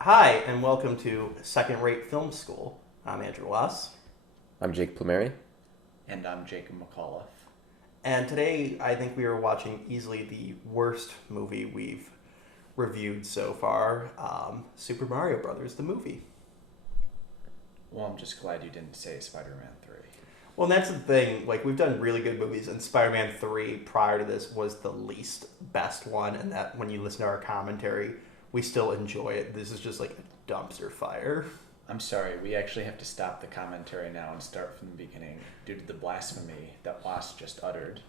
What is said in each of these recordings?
Hi, and welcome to Second Rate Film School. I'm Andrew Wass, I'm Jake Plumeri. And I'm Jacob McAuliffe. and today I think we are watching easily the worst movie we've reviewed so far, Super Mario Bros. The movie. Well, I'm just glad you didn't say Spider-Man 3. Well, and that's the thing. Like we've done really good movies, and Spider-Man 3 prior to this was the least best one. And that when you listen to our commentary, we still enjoy it. This is just like a dumpster fire. I'm sorry, we actually have to stop the commentary now and start from the beginning due to the blasphemy that Wass just uttered.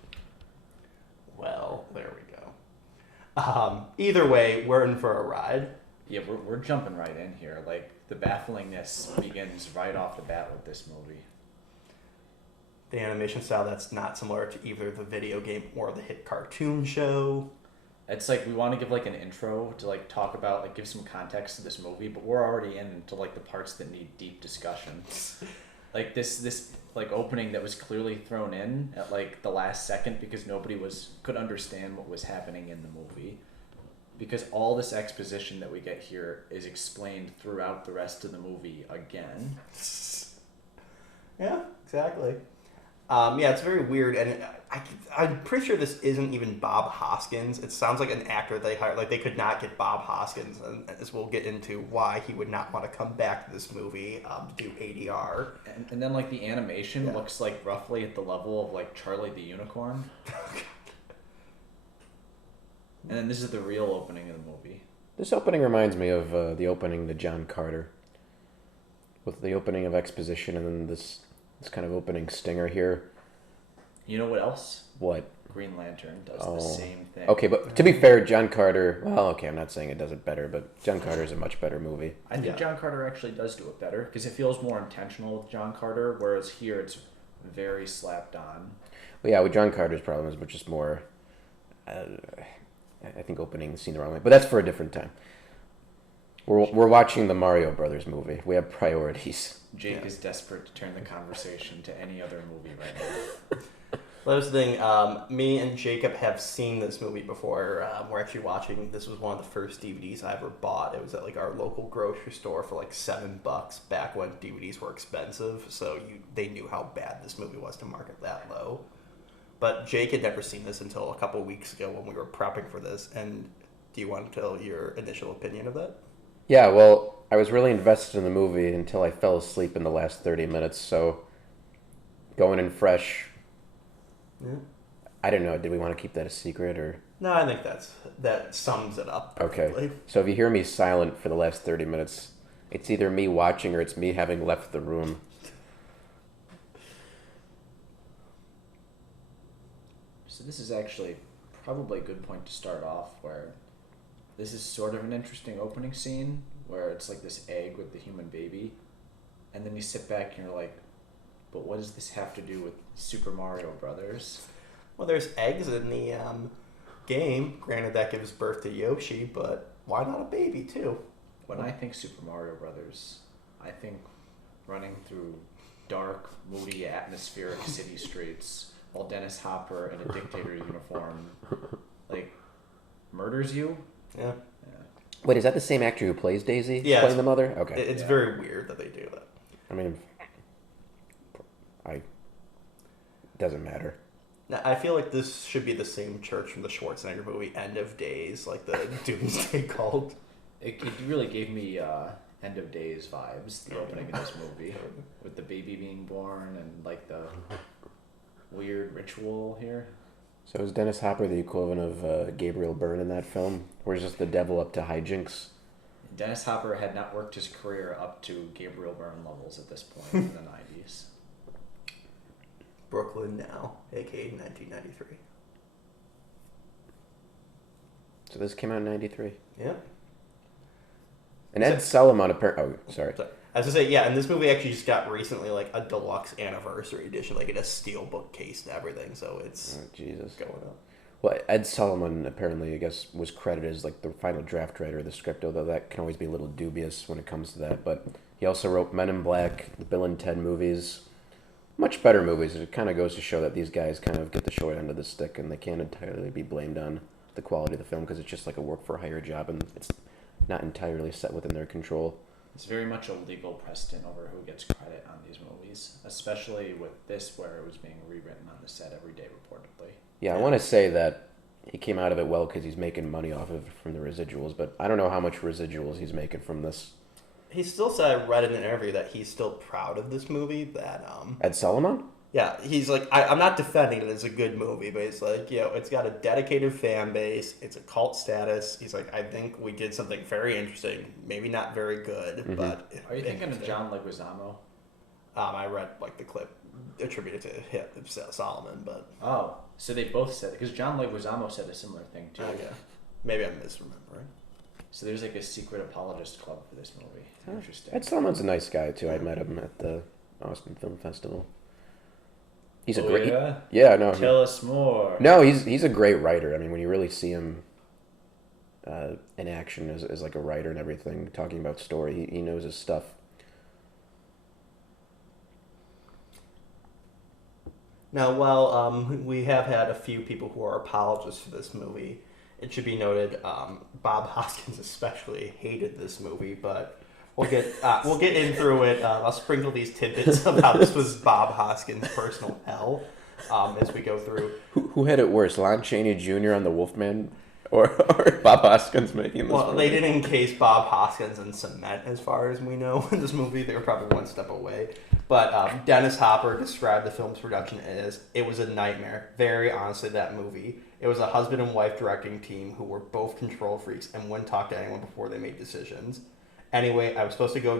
Well, there we go. Either way, we're in for a ride. Yeah, we're jumping right in here. Like, the bafflingness begins right off the bat with this movie. The animation style that's not similar to either the video game or the hit cartoon show. It's like we want to give like an intro to like talk about like give some context to this movie, but we're already into like the parts that need deep discussion. Like this like opening that was clearly thrown in at like the last second because nobody could understand what was happening in the movie. Because all this exposition that we get here is explained throughout the rest of the movie again. Yeah, exactly. Yeah, it's very weird, and I'm pretty sure this isn't even Bob Hoskins. It sounds like an actor they hired. Like they could not get Bob Hoskins, and as we'll get into why he would not want to come back to this movie to do ADR. And then like the animation Yeah. looks like roughly at the level of like Charlie the Unicorn. And then this is the real opening of the movie. This opening reminds me of the opening to John Carter, with the opening of exposition and then this kind of opening stinger here. You know what else? What? Green Lantern does the same thing. Okay, but to be fair, John Carter... Well, okay, I'm not saying it does it better, but John Carter is a much better movie. I think Yeah. John Carter actually does do it better because it feels more intentional with John Carter, whereas here it's very slapped on. Well, yeah, with John Carter's problem is just more... I think opening the scene the wrong way, but that's for a different time. We're watching the Mario Brothers movie. We have priorities. Jake is desperate to turn the conversation to any other movie right now. Well, that's the thing. Me and Jacob have seen this movie before. We're actually watching. This was one of the first DVDs I ever bought. It was at like our local grocery store for like $7 back when DVDs were expensive. So they knew how bad this movie was to market that low. But Jake had never seen this until a couple weeks ago when we were prepping for this. And do you want to tell your initial opinion of that? Yeah, well, I was really invested in the movie until I fell asleep in the last 30 minutes, so going in fresh... Yeah. I don't know, did we want to keep that a secret, or... No, I think that sums it up perfectly. Okay, so if you hear me silent for the last 30 minutes, it's either me watching or it's me having left the room. So this is actually probably a good point to start off where this is sort of an interesting opening scene where it's like this egg with the human baby, and then you sit back and you're like, but what does this have to do with Super Mario Brothers? Well, there's eggs in the game. Granted, that gives birth to Yoshi, but why not a baby too? When I think Super Mario Brothers, I think running through dark, moody, atmospheric city streets while Dennis Hopper in a dictator uniform, like, murders you. Yeah. Wait, is that the same actor who plays Daisy? Yeah, Playing the mother? Okay. It's Yeah. very weird that they do that. I mean, doesn't matter. Now, I feel like this should be the same church from the Schwarzenegger movie End of Days, like the Doomsday Cult. It really gave me End of Days vibes, the opening of this movie, with the baby being born and like the weird ritual here. So is Dennis Hopper the equivalent of Gabriel Byrne in that film? Or is just the devil up to hijinks? Dennis Hopper had not worked his career up to Gabriel Byrne levels at this point in the 90s. Brooklyn Now, aka 1993. So this came out in 93. Yeah. And Ed Solomon oh, sorry. So, I was gonna say, yeah, and this movie actually just got recently like a deluxe anniversary edition, like in a steelbook case and everything, so it's Oh, Jesus. going up. Well, Ed Solomon apparently, I guess, was credited as like the final draft writer of the script, although that can always be a little dubious when it comes to that. But he also wrote Men in Black, the Bill and Ted movies, much better movies. It kind of goes to show that these guys kind of get the short end of the stick, and they can't entirely be blamed on the quality of the film because it's just like a work for hire job, and it's not entirely set within their control. It's very much a legal precedent over who gets credit on these movies, especially with this where it was being rewritten on the set every day reportedly. Yeah, I want to say that he came out of it well because he's making money off of it from the residuals, but I don't know how much residuals he's making from this. He still said, I read in an interview that he's still proud of this movie. That Ed Solomon? Yeah, he's like, I'm not defending it as a good movie, but it's like, it's got a dedicated fan base. It's a cult status. He's like, I think we did something very interesting. Maybe not very good, but... Are you thinking of John Leguizamo? I read, like, the clip attributed to him, Solomon, but... Oh, so they both said... Because John Leguizamo said a similar thing, too. Okay. Maybe I'm misremembering. So there's, like, a secret apologist club for this movie. Interesting. Ed Solomon's a nice guy, too. I met him at the Austin Film Festival. He's a great... Yeah? No. Tell us more. No, he's a great writer. I mean, when you really see him in action as like a writer and everything, talking about story, he knows his stuff. Now, while we have had a few people who are apologists for this movie, it should be noted Bob Hoskins especially hated this movie, but we'll get in through it. I'll sprinkle these tidbits of how this was Bob Hoskins' personal hell as we go through. Who had it worse, Lon Chaney Jr. on The Wolfman, or Bob Hoskins making this movie? They didn't encase Bob Hoskins in cement, as far as we know, in this movie. They were probably one step away. But Dennis Hopper described the film's production as, it was a nightmare. Very honestly, that movie. It was a husband and wife directing team who were both control freaks and wouldn't talk to anyone before they made decisions. Anyway, it was supposed to go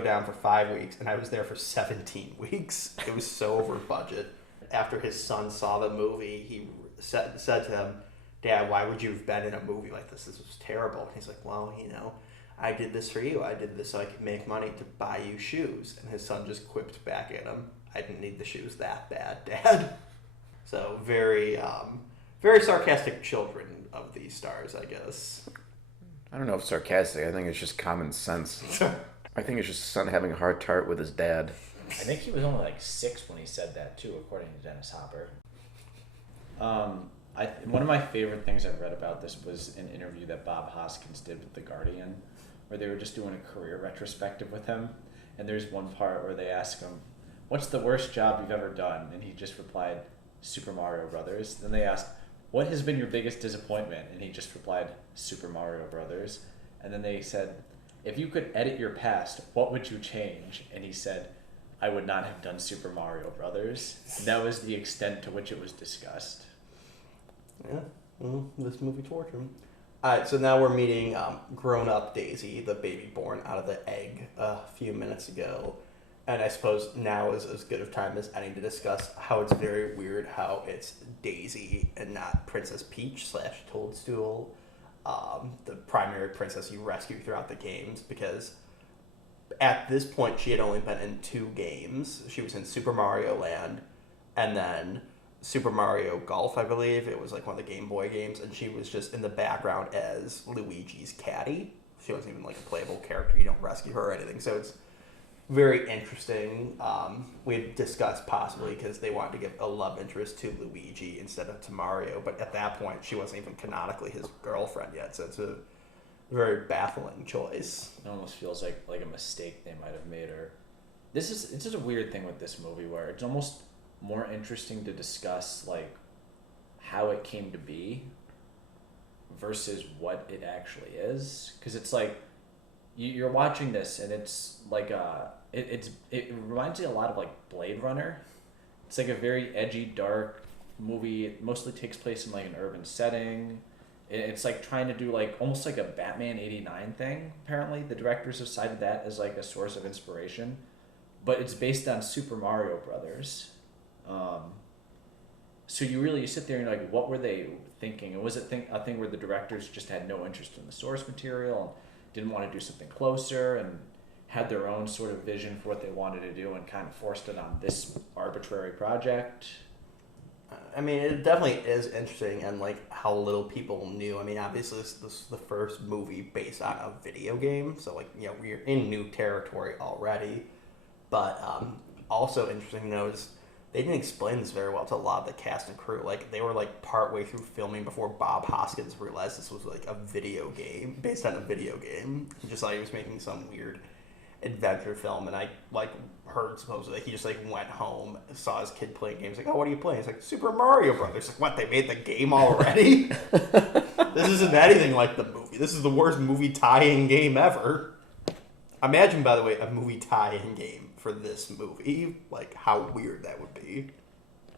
down for 5 weeks, and I was there for 17 weeks. It was so over budget. After his son saw the movie, he said to him, Dad, why would you have been in a movie like this? This was terrible. And he's like, well, I did this for you. I did this so I could make money to buy you shoes. And his son just quipped back at him, I didn't need the shoes that bad, Dad. So very, very sarcastic children of these stars, I guess. I don't know if sarcastic. I think it's just common sense. I think it's just a son having a hard tart with his dad. I think he was only like 6 when he said that too, according to Dennis Hopper. One of my favorite things I've read about this was an interview that Bob Hoskins did with The Guardian, where they were just doing a career retrospective with him. And there's one part where they ask him, what's the worst job you've ever done? And he just replied, Super Mario Bros. Then they asked, what has been your biggest disappointment? And he just replied, Super Mario Bros. And then they said, if you could edit your past, what would you change? And he said, I would not have done Super Mario Bros. And that was the extent to which it was discussed. Yeah, well, this movie tortured him. Alright, so now we're meeting grown-up Daisy, the baby born out of the egg a few minutes ago. And I suppose now is as good of time as any to discuss how it's very weird how it's Daisy and not Princess Peach / Toadstool, the primary princess you rescue throughout the games, because at this point she had only been in 2 games. She was in Super Mario Land and then Super Mario Golf, I believe. It was like one of the Game Boy games, and she was just in the background as Luigi's caddy. She wasn't even like a playable character. You don't rescue her or anything, so it's very interesting. We had discussed possibly because they wanted to give a love interest to Luigi instead of to Mario, but at that point she wasn't even canonically his girlfriend yet, so it's a very baffling choice. It almost feels like a mistake they might have made her. It's just a weird thing with this movie where it's almost more interesting to discuss like how it came to be versus what it actually is, because it's like you're watching this and it's like it reminds me a lot of like Blade Runner. It's like a very edgy, dark movie. It mostly takes place in like an urban setting. It's like trying to do like almost like a Batman '89 thing. Apparently the directors have cited that as like a source of inspiration, but it's based on Super Mario Brothers. So you sit there and you're like, what were they thinking? And was it a thing where the directors just had no interest in the source material and didn't want to do something closer and had their own sort of vision for what they wanted to do and kind of forced it on this arbitrary project? I mean, it definitely is interesting, and like how little people knew. I mean, obviously this is the first movie based on a video game, so like, we're in new territory already. But also interesting to note is they didn't explain this very well to a lot of the cast and crew. Like, they were like partway through filming before Bob Hoskins realized this was like a video game based on a video game. He just thought he was making some weird adventure film, and I like heard supposedly he just like went home, saw his kid playing games, like, oh, what are you playing? He's like, Super Mario Bros. Like, what? They made the game already? This isn't anything like the movie. This is the worst movie tie-in game ever. Imagine, by the way, a movie tie-in game for this movie. Like, how weird that would be.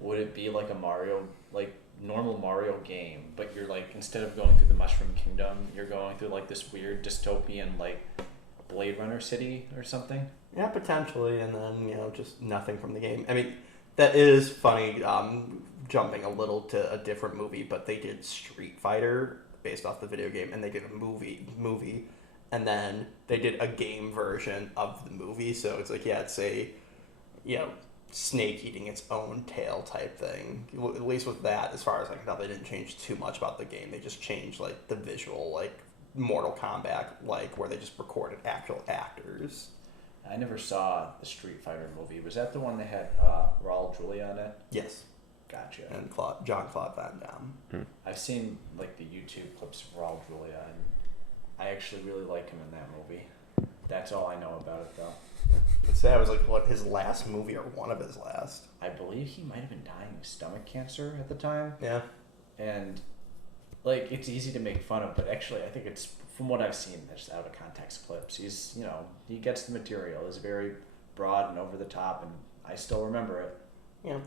Would it be like a Mario, like normal Mario game, but you're like, instead of going through the Mushroom Kingdom, you're going through like this weird dystopian like Blade Runner city or something? Yeah, potentially, and then, just nothing from the game. I mean, that is funny, jumping a little to a different movie, but they did Street Fighter based off the video game, and they did a movie, and then they did a game version of the movie, so it's like, it's a, snake eating its own tail type thing. At least with that, as far as I can tell, they didn't change too much about the game. They just changed, like, the visual, like, Mortal Kombat, like, where they just recorded actual actors. I never saw the Street Fighter movie. Was that the one that had Raul Julia in it? Yes. Gotcha. And Jean-Claude Van Damme. I've seen like the YouTube clips of Raul Julia, and I actually really like him in that movie. That's all I know about it, though. So that was like what, his last movie or one of his last. I believe he might have been dying of stomach cancer at the time. Yeah. And like, it's easy to make fun of, but actually I think it's, from what I've seen, just out of context clips, he's, he gets the material. It's very broad and over the top, and I still remember it. Yeah.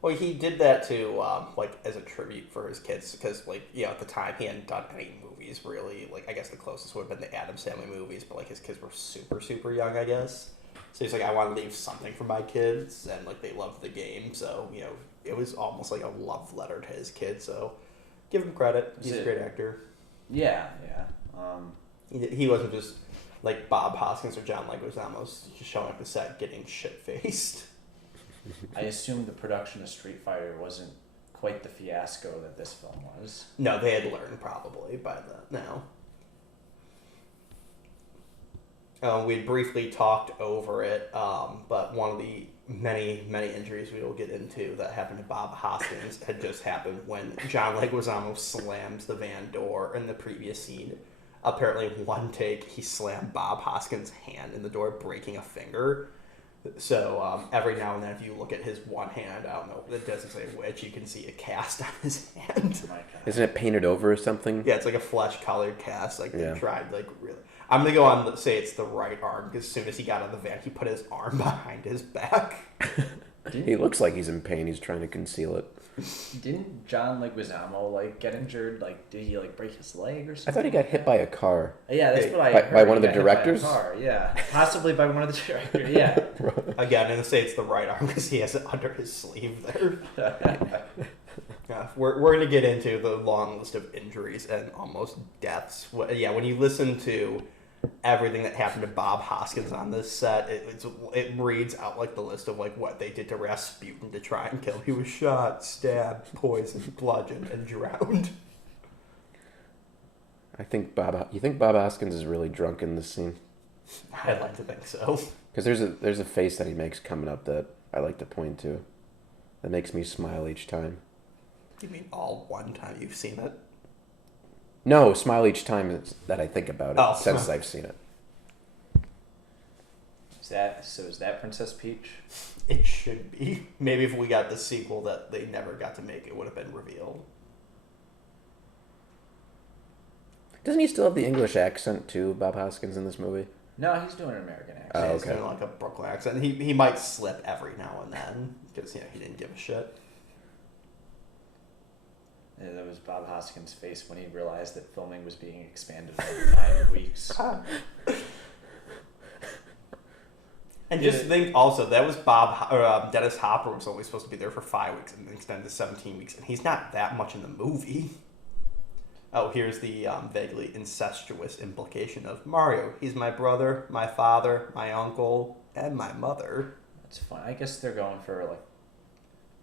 Well, he did that to, like, as a tribute for his kids, because, like, at the time, he hadn't done any movies, really. Like, I guess the closest would have been the Addams Family movies, but, like, his kids were super, super young, I guess. So he's like, I want to leave something for my kids, and, like, they loved the game, so, it was almost like a love letter to his kids, so give him credit. He's a great actor. Yeah. He wasn't just, like, Bob Hoskins or John Leguizamo's just showing up the set getting shit-faced. I assume the production of Street Fighter wasn't quite the fiasco that this film was. No, they had learned probably by now. We briefly talked over it, but one of the many, many injuries we will get into that happened to Bob Hoskins had just happened when John Leguizamo slams the van door in the previous scene. Apparently, one take, he slammed Bob Hoskins' hand in the door, breaking a finger. So every now and then, if you look at his one hand, I don't know, it doesn't say which, you can see a cast on his hand. Oh my God. Isn't it painted over or something? Yeah, it's like a flesh-colored cast. Like, they tried, like, really... I'm going to go on and say it's the right arm, because as soon as he got out of the van, he put his arm behind his back. He looks like he's in pain. He's trying to conceal it. Didn't John Leguizamo, like, get injured? Like, did he, like, break his leg or something? I thought he got hit by a car. Yeah, that's what I heard. By one of the He got hit by a directors? car, yeah. Possibly by one of the directors, yeah. Again, I'm going to say it's the right arm, because he has it under his sleeve there. Yeah, we're going to get into the long list of injuries and almost deaths. Yeah, when you listen to everything that happened to Bob Hoskins on this set, it reads out like the list of like what they did to Rasputin to try and kill him. He was shot, stabbed, poisoned, bludgeoned, and drowned. You think Bob Hoskins is really drunk in this scene? I'd like to think so. Because there's a face that he makes coming up that I like to point to. That makes me smile each time. You mean all one time you've seen it? No, smile each time that I think about it since I've seen it. Is that Princess Peach? It should be. Maybe if we got the sequel that they never got to make, it would have been revealed. Doesn't he still have the English accent too, Bob Hoskins, in this movie? No, he's doing an American accent. Oh, okay. He's doing like a Brooklyn accent. He might slip every now and then because he didn't give a shit. Yeah, that was Bob Hoskins' face when he realized that filming was being expanded over 9 weeks. And just think also, that was Dennis Hopper was only supposed to be there for 5 weeks and then extended to 17 weeks, and he's not that much in the movie. Oh, here's the vaguely incestuous implication of Mario. He's my brother, my father, my uncle, and my mother. That's fun. I guess they're going for like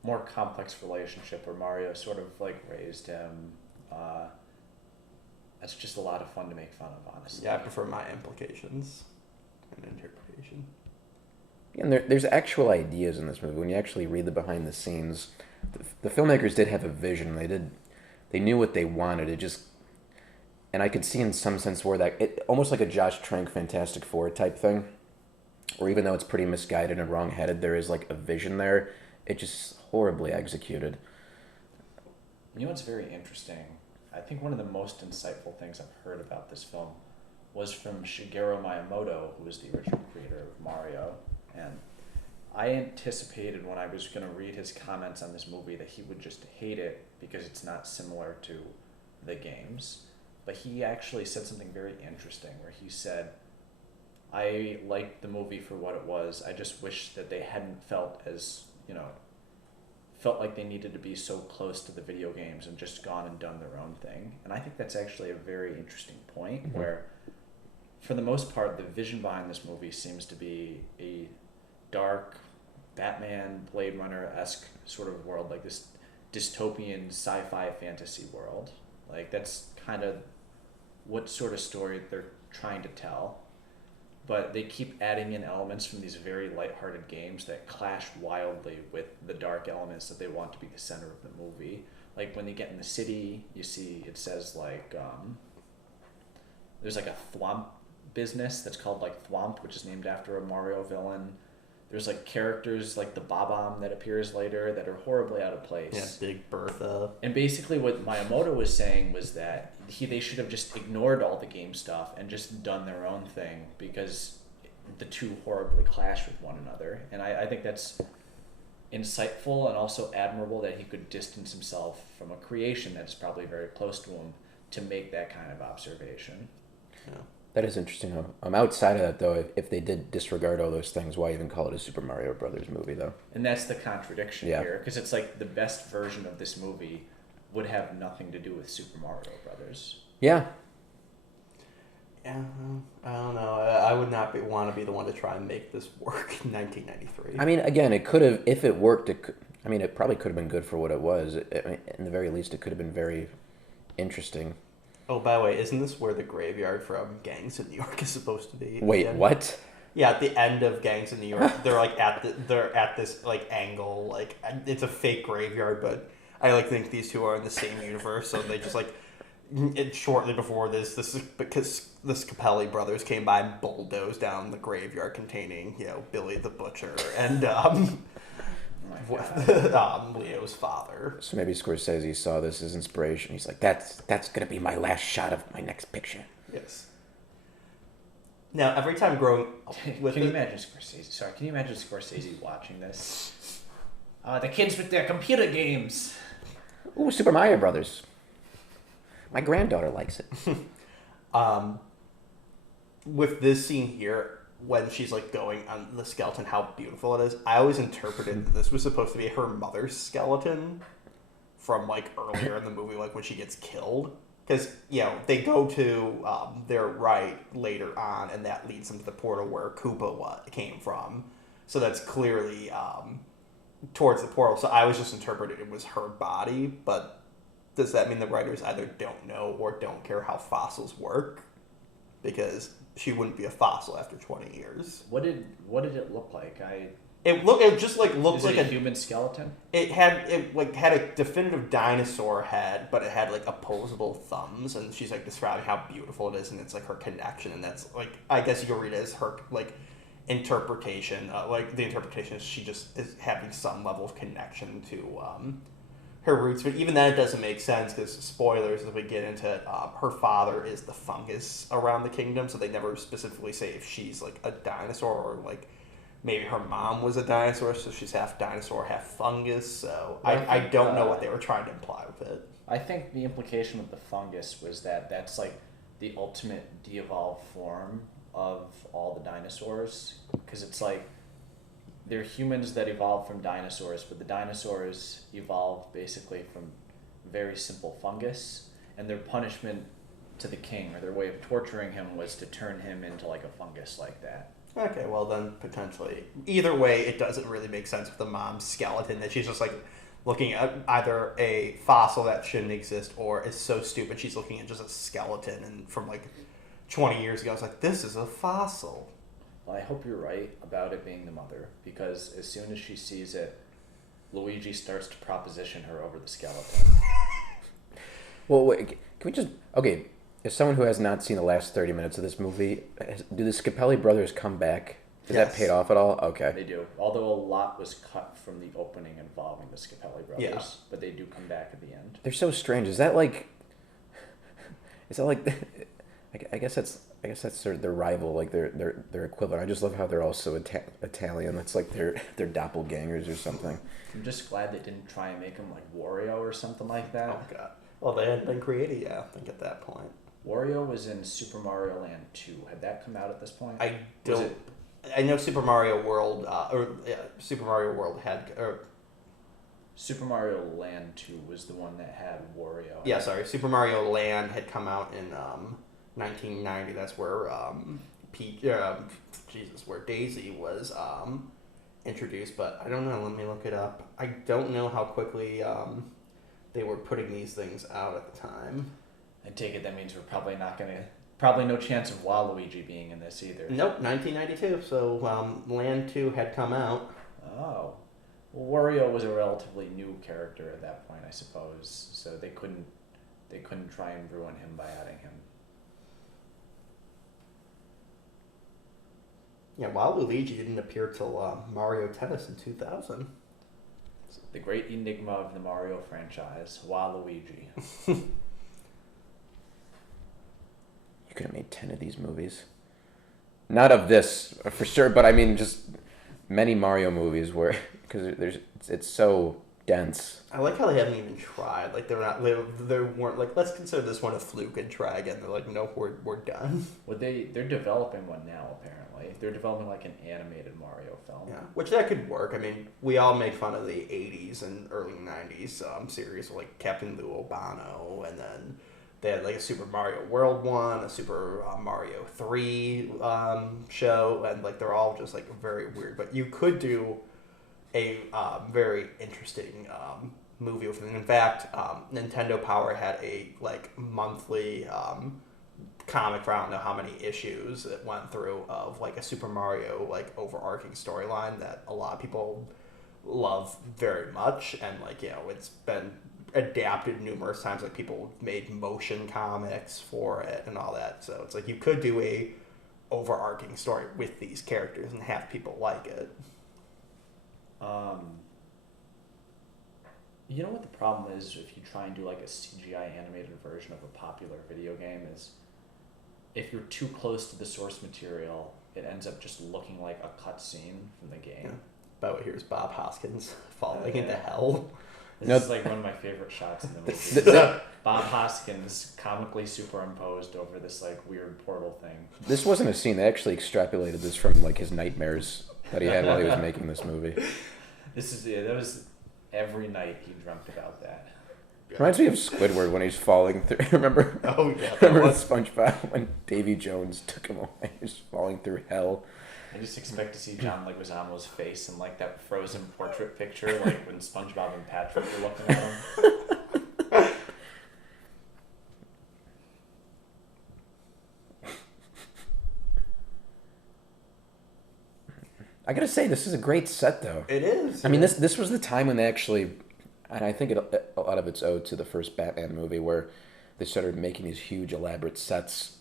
more complex relationship where Mario sort of like raised him. That's just a lot of fun to make fun of, honestly. Yeah, I prefer my implications and interpretation. And there's actual ideas in this movie. When you actually read the behind the scenes, the filmmakers did have a vision. They knew what they wanted. And I could see in some sense where almost like a Josh Trank Fantastic Four type thing, or even though it's pretty misguided and wrong-headed, there is like a vision there. It just horribly executed. You know what's very interesting? I think one of the most insightful things I've heard about this film was from Shigeru Miyamoto, who was the original creator of Mario. And I anticipated when I was going to read his comments on this movie that he would just hate it because it's not similar to the games. But he actually said something very interesting where he said, I liked the movie for what it was. I just wish that they hadn't felt like they needed to be so close to the video games and just gone and done their own thing. And I think that's actually a very interesting point where, for the most part, the vision behind this movie seems to be a dark Batman, Blade Runner-esque sort of world, like this dystopian sci-fi fantasy world. Like, that's kind of what sort of story they're trying to tell. But they keep adding in elements from these very lighthearted games that clash wildly with the dark elements that they want to be the center of the movie. Like when they get in the city, you see it says like there's like a thwomp business that's called like Thwomp, which is named after a Mario villain. There's like characters like the Bob-omb that appears later that are horribly out of place. Yeah, Big Bertha. And basically what Miyamoto was saying was that they should have just ignored all the game stuff and just done their own thing because the two horribly clash with one another. And I think that's insightful and also admirable that he could distance himself from a creation that's probably very close to him to make that kind of observation. Yeah. That is interesting. Outside of that, though, if they did disregard all those things, why even call it a Super Mario Brothers movie, though? And that's the contradiction here, because it's like the best version of this movie would have nothing to do with Super Mario Brothers. Yeah. Yeah, I don't know. I would not want to be the one to try and make this work in 1993. I mean, again, it could have, if it worked, it probably could have been good for what it was. In the very least, it could have been very interesting. Oh, by the way, isn't this where the graveyard from Gangs in New York is supposed to be? Wait, what? Yeah, at the end of Gangs in New York, they're like they're at this like angle, like it's a fake graveyard, but I like think these two are in the same universe, so they just like shortly before this is because the Scapelli brothers came by and bulldozed down the graveyard containing Billy the Butcher and Leo's father. So maybe Scorsese saw this as inspiration. He's like, that's gonna be my last shot of my next picture. Yes. Now, every time growing up with Can you imagine Scorsese watching this? The kids with their computer games. Ooh, Super Mario Brothers. My granddaughter likes it. With this scene here, when she's like going on the skeleton, how beautiful it is. I always interpreted that this was supposed to be her mother's skeleton from like earlier in the movie, like when she gets killed. Because, they go to their right later on, and that leads them to the portal where Koopa came from. So that's clearly towards the portal. So I was just interpreting it was her body, but does that mean the writers either don't know or don't care how fossils work? Because she wouldn't be a fossil after 20 years. What did it look like? It just like looked like a human skeleton. It had a definitive dinosaur head, but it had like opposable thumbs, and she's like describing how beautiful it is, and it's like her connection, and that's like I guess you could read it as her like interpretation. Like the interpretation is she just is having some level of connection to her roots, but even then it doesn't make sense because spoilers as we get into it, her father is the fungus around the kingdom, so they never specifically say if she's like a dinosaur or like maybe her mom was a dinosaur, so she's half dinosaur, half fungus. So I don't know what they were trying to imply with it. I think the implication with the fungus was that that's like the ultimate de-evolved form of all the dinosaurs, because it's like they're humans that evolved from dinosaurs, but the dinosaurs evolved basically from very simple fungus, and their punishment to the king, or their way of torturing him, was to turn him into like a fungus like that. Okay, well then potentially. Either way, it doesn't really make sense with the mom's skeleton that she's just like looking at either a fossil that shouldn't exist or is so stupid she's looking at just a skeleton, and from like 20 years ago, I was like, this is a fossil. Well, I hope you're right about it being the mother, because as soon as she sees it, Luigi starts to proposition her over the skeleton. Well, wait, can we just... Okay, as someone who has not seen the last 30 minutes of this movie, do the Scapelli brothers come back? Is that paid off at all? Okay. They do, although a lot was cut from the opening involving the Scapelli brothers, Yeah. but they do come back at the end. They're so strange. Is that like... I guess that's their rival, like their equivalent. I just love how they're all so Italian. That's like their doppelgangers or something. I'm just glad they didn't try and make him like Wario or something like that. Oh god. Well, they hadn't been created yet, I think, at that point. Wario was in Super Mario Land 2. Had that come out at this point? I don't. I know Super Mario World, Super Mario World had, Super Mario Land 2 was the one that had Wario. yeah, sorry, Super Mario Land had come out in 1990. That's where where Daisy was introduced. But I don't know. Let me look it up. I don't know how quickly they were putting these things out at the time. I take it that means we're probably not gonna. Probably no chance of Waluigi being in this either. Nope, 1992. So Land 2 had come out. Oh. Well, Wario was a relatively new character at that point, I suppose. So they couldn't try and ruin him by adding him. Yeah, Waluigi didn't appear till Mario Tennis in 2000. The great enigma of the Mario franchise, Waluigi. You could have made 10 of these movies. Not of this, for sure, but I mean just many Mario movies where, because it's so dense. I like how they haven't even tried. Like they weren't like, let's consider this one a fluke and try again. They're like, no, we're done. Well, they're developing one now. Apparently, they're developing like an animated Mario film. Yeah, which that could work. I mean, we all make fun of the '80s and early '90s series like Captain Lou Albano, and then they had like a Super Mario World one, a Super Mario 3 show, and like they're all just like very weird. But you could do a very interesting movie with it. In fact, Nintendo Power had a like monthly comic for I don't know how many issues it went through of like a Super Mario like overarching storyline that a lot of people love very much, and like, you know, it's been adapted numerous times. Like people made motion comics for it and all that. So it's like you could do a overarching story with these characters and have people like it. You know what the problem is if you try and do like a CGI animated version of a popular video game is if you're too close to the source material, it ends up just looking like a cutscene from the game. Yeah. But here's Bob Hoskins falling into hell. This is like one of my favorite shots in the movie. Bob Hoskins comically superimposed over this like weird portal thing. This wasn't a scene. They actually extrapolated this from like his nightmares that he had while he was making this movie. That was every night he dreamt about that. Reminds me of Squidward when he's falling through. Remember? Oh yeah. Remember SpongeBob when Davy Jones took him away? He was falling through hell. I just expect to see John Leguizamo's face in like that Frozen portrait picture, like when SpongeBob and Patrick were looking at him. I gotta say, this is a great set, though. It is. I mean, this was the time when they actually, and I think a lot of it's owed to the first Batman movie, where they started making these huge, elaborate sets.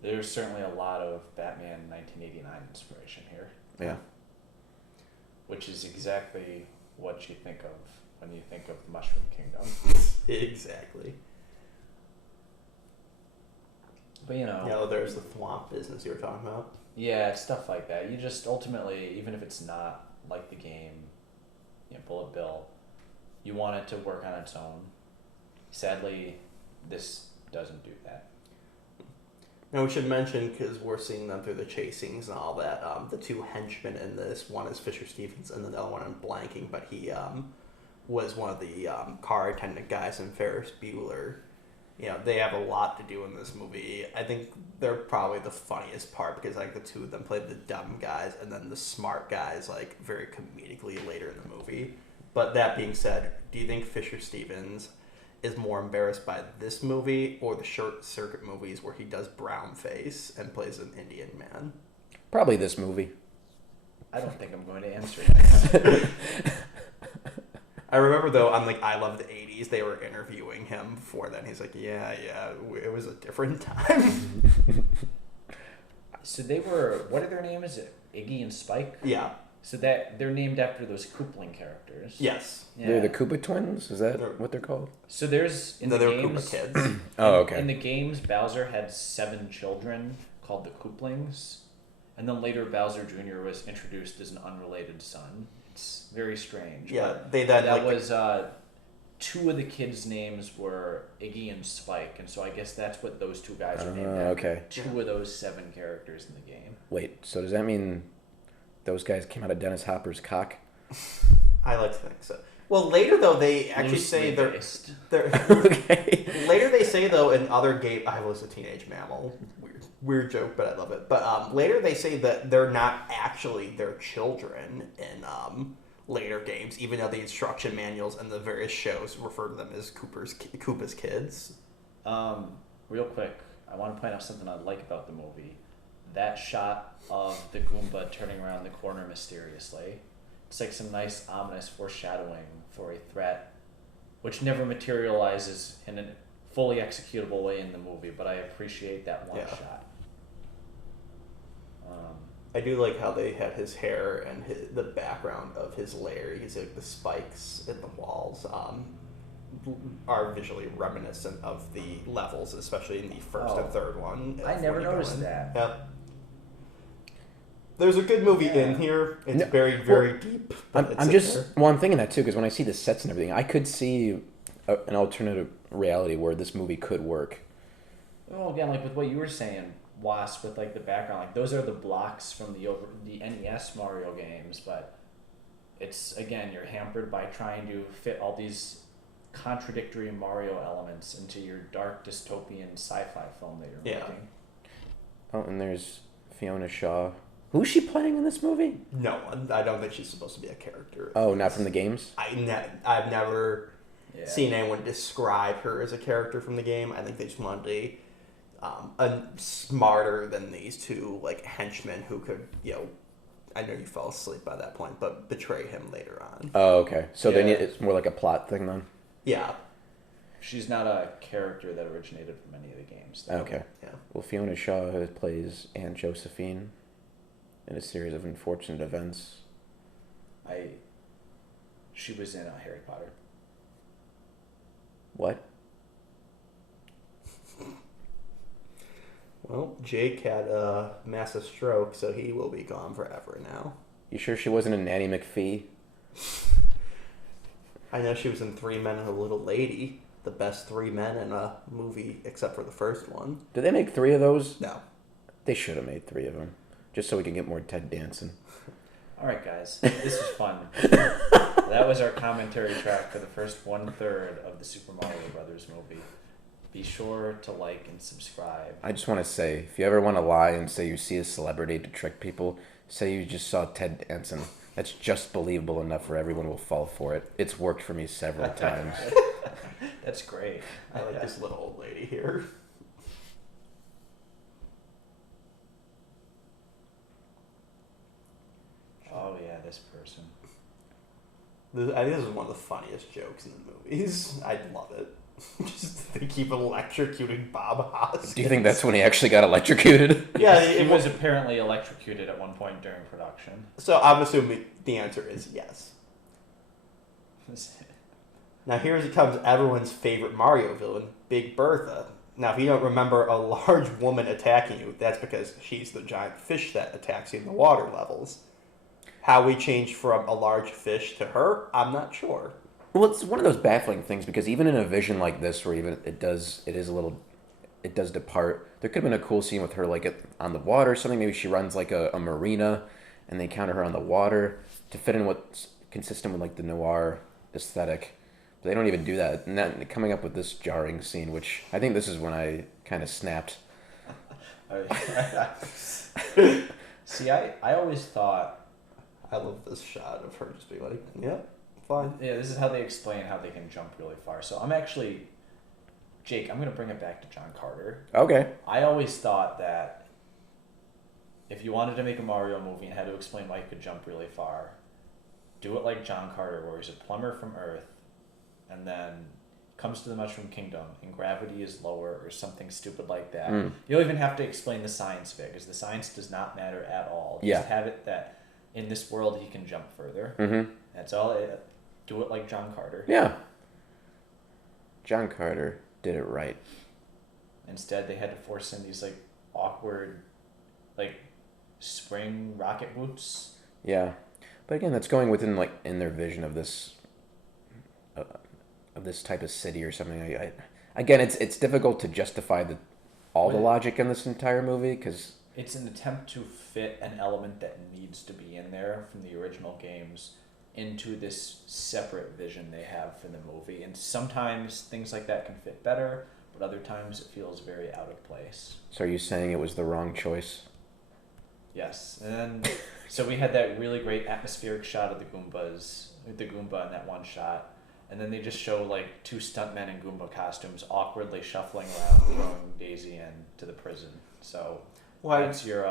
There's certainly a lot of Batman 1989 inspiration here. Yeah. Which is exactly what you think of when you think of the Mushroom Kingdom. Exactly. But you know. You know, there's the thwomp business you were talking about. Yeah, stuff like that. You just ultimately, even if it's not like the game, you know, Bullet Bill, you want it to work on its own. Sadly, this doesn't do that. Now we should mention, because we're seeing them through the chasings and all that, the two henchmen in this, one is Fisher Stevens and the other one I'm blanking, but he was one of the car attendant guys in Ferris Bueller. You know, they have a lot to do in this movie. I think they're probably the funniest part because like the two of them play the dumb guys and then the smart guys like very comedically later in the movie. But that being said, do you think Fisher Stevens is more embarrassed by this movie or the Short Circuit movies where he does brown face and plays an Indian man? Probably this movie. I don't think I'm going to answer that. I remember though on like I Love the '80s, they were interviewing him before then. He's like, yeah, it was a different time. So they were, what are their names? Iggy and Spike? Yeah. So that they're named after those Koopling characters. Yes. Yeah. They're the Koopa twins? Is that what they're called? So there's in No, the they were games. Koopa kids. Oh, okay. In the games, Bowser had 7 children called the Kooplings, and then later Bowser Jr. was introduced as an unrelated son. It's very strange. Yeah, but they then that like was 2 of the kids' names were Iggy and Spike, and so I guess that's what those 2 guys are named after. Okay. 2 of those 7 characters in the game. Wait, so does that mean those guys came out of Dennis Hopper's cock? I like to think so. Well, later though they actually Loosely say they're based. Okay. later they say though in other game I was a teenage mammal. Weird joke, but I love it. But later they say that they're not actually their children in later games, even though the instruction manuals and the various shows refer to them as Koopa's kids. Real quick, I want to point out something I like about the movie. That shot of the Goomba turning around the corner mysteriously. It's like some nice ominous foreshadowing for a threat, which never materializes in a fully executable way in the movie, but I appreciate that one shot. I do like how they had his hair and the background of his lair. He's like the spikes in the walls are visually reminiscent of the levels, especially in the first and third one. I never noticed that. Yeah. There's a good movie in here. It's very deep. I'm thinking that too, because when I see the sets and everything, I could see an alternative reality where this movie could work. Well, again, like with what you were saying, Wasp, with like the background, like those are the blocks from the NES Mario games, but it's, again, you're hampered by trying to fit all these contradictory Mario elements into your dark dystopian sci-fi film that you're making. Oh, and there's Fiona Shaw. Who's she playing in this movie? No one. I don't think she's supposed to be a character. Oh, not from the games? I've never seen anyone describe her as a character from the game. I think they just wanted a smarter than these 2 like henchmen who could, I know you fell asleep by that point, but betray him later on. Oh, okay. So it's more like a plot thing then? Yeah. She's not a character that originated from any of the games, though. Okay. Yeah. Well, Fiona Shaw plays Aunt Josephine in a series of unfortunate events. She was in Harry Potter. What? Well, Jake had a massive stroke, so he will be gone forever now. You sure she wasn't a Nanny McPhee? I know she was in 3 Men and a Little Lady, the best 3 men in a movie except for the first one. Did they make 3 of those? No. They should have made 3 of them, just so we can get more Ted Danson. All right, guys, this was fun. That was our commentary track for the first 1/3 of the Super Mario Bros. Movie. Be sure to like and subscribe. I just want to say, if you ever want to lie and say you see a celebrity to trick people, say you just saw Ted Danson. That's just believable enough where everyone will fall for it. It's worked for me several times. That's great. I like this little old lady here. Oh, yeah, this person. I think this is one of the funniest jokes in the movies. I love it. Just they keep electrocuting Bob Hoskins. Do you think that's when he actually got electrocuted? Yeah, He was apparently electrocuted at one point during production. So I'm assuming the answer is yes. Now here comes everyone's favorite Mario villain, Big Bertha. Now if you don't remember a large woman attacking you, that's because she's the giant fish that attacks you in the water levels. How we changed from a large fish to her, I'm not sure. Well, it's one of those baffling things because even in a vision like this, where even it does depart. There could have been a cool scene with her like on the water or something. Maybe she runs like a marina, and they encounter her on the water to fit in what's consistent with like the noir aesthetic. But they don't even do that. And then coming up with this jarring scene, which I think this is when I kind of snapped. See, I always thought. I love this shot of her just being like, "Yep, fine." Yeah, this is how they explain how they can jump really far. So I'm actually, Jake, I'm going to bring it back to John Carter. Okay. I always thought that if you wanted to make a Mario movie and had to explain why he could jump really far, do it like John Carter, where he's a plumber from Earth, and then comes to the Mushroom Kingdom, and gravity is lower, or something stupid like that. You don't even have to explain the science of it, because the science does not matter at all. Just have it that in this world he can jump further. That's all. Do it like John Carter. Yeah. John Carter did it right. Instead, they had to force in these like awkward, like spring rocket boots. Yeah, but again, that's going within like in their vision of this type of city or something. Again, it's difficult to justify all the logic in this entire movie because it's an attempt to fit an element that needs to be in there from the original games into this separate vision they have for the movie, and sometimes things like that can fit better, but other times it feels very out of place. So are you saying it was the wrong choice? Yes, and then so we had that really great atmospheric shot of the Goombas, the Goomba in that one shot, and then they just show like two stuntmen in Goomba costumes awkwardly shuffling around, throwing Daisy into the prison. So that's your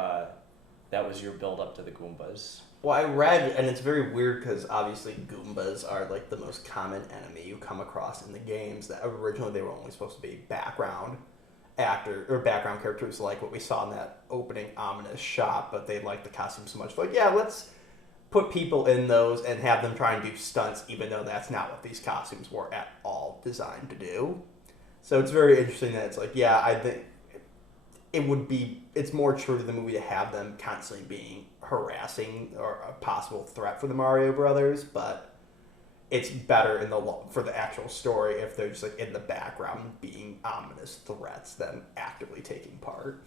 that was your build up to the Goombas. Well, I read, and it's very weird because obviously Goombas are like the most common enemy you come across in the games. That originally they were only supposed to be background actor or background characters, like what we saw in that opening ominous shot. But they liked the costume so much, like let's put people in those and have them try and do stunts, even though that's not what these costumes were at all designed to do. So it's very interesting that it's like, I think it's more true to the movie to have them constantly being harassing or a possible threat for the Mario Brothers, but it's better for the actual story if they're just like in the background being ominous threats than actively taking part.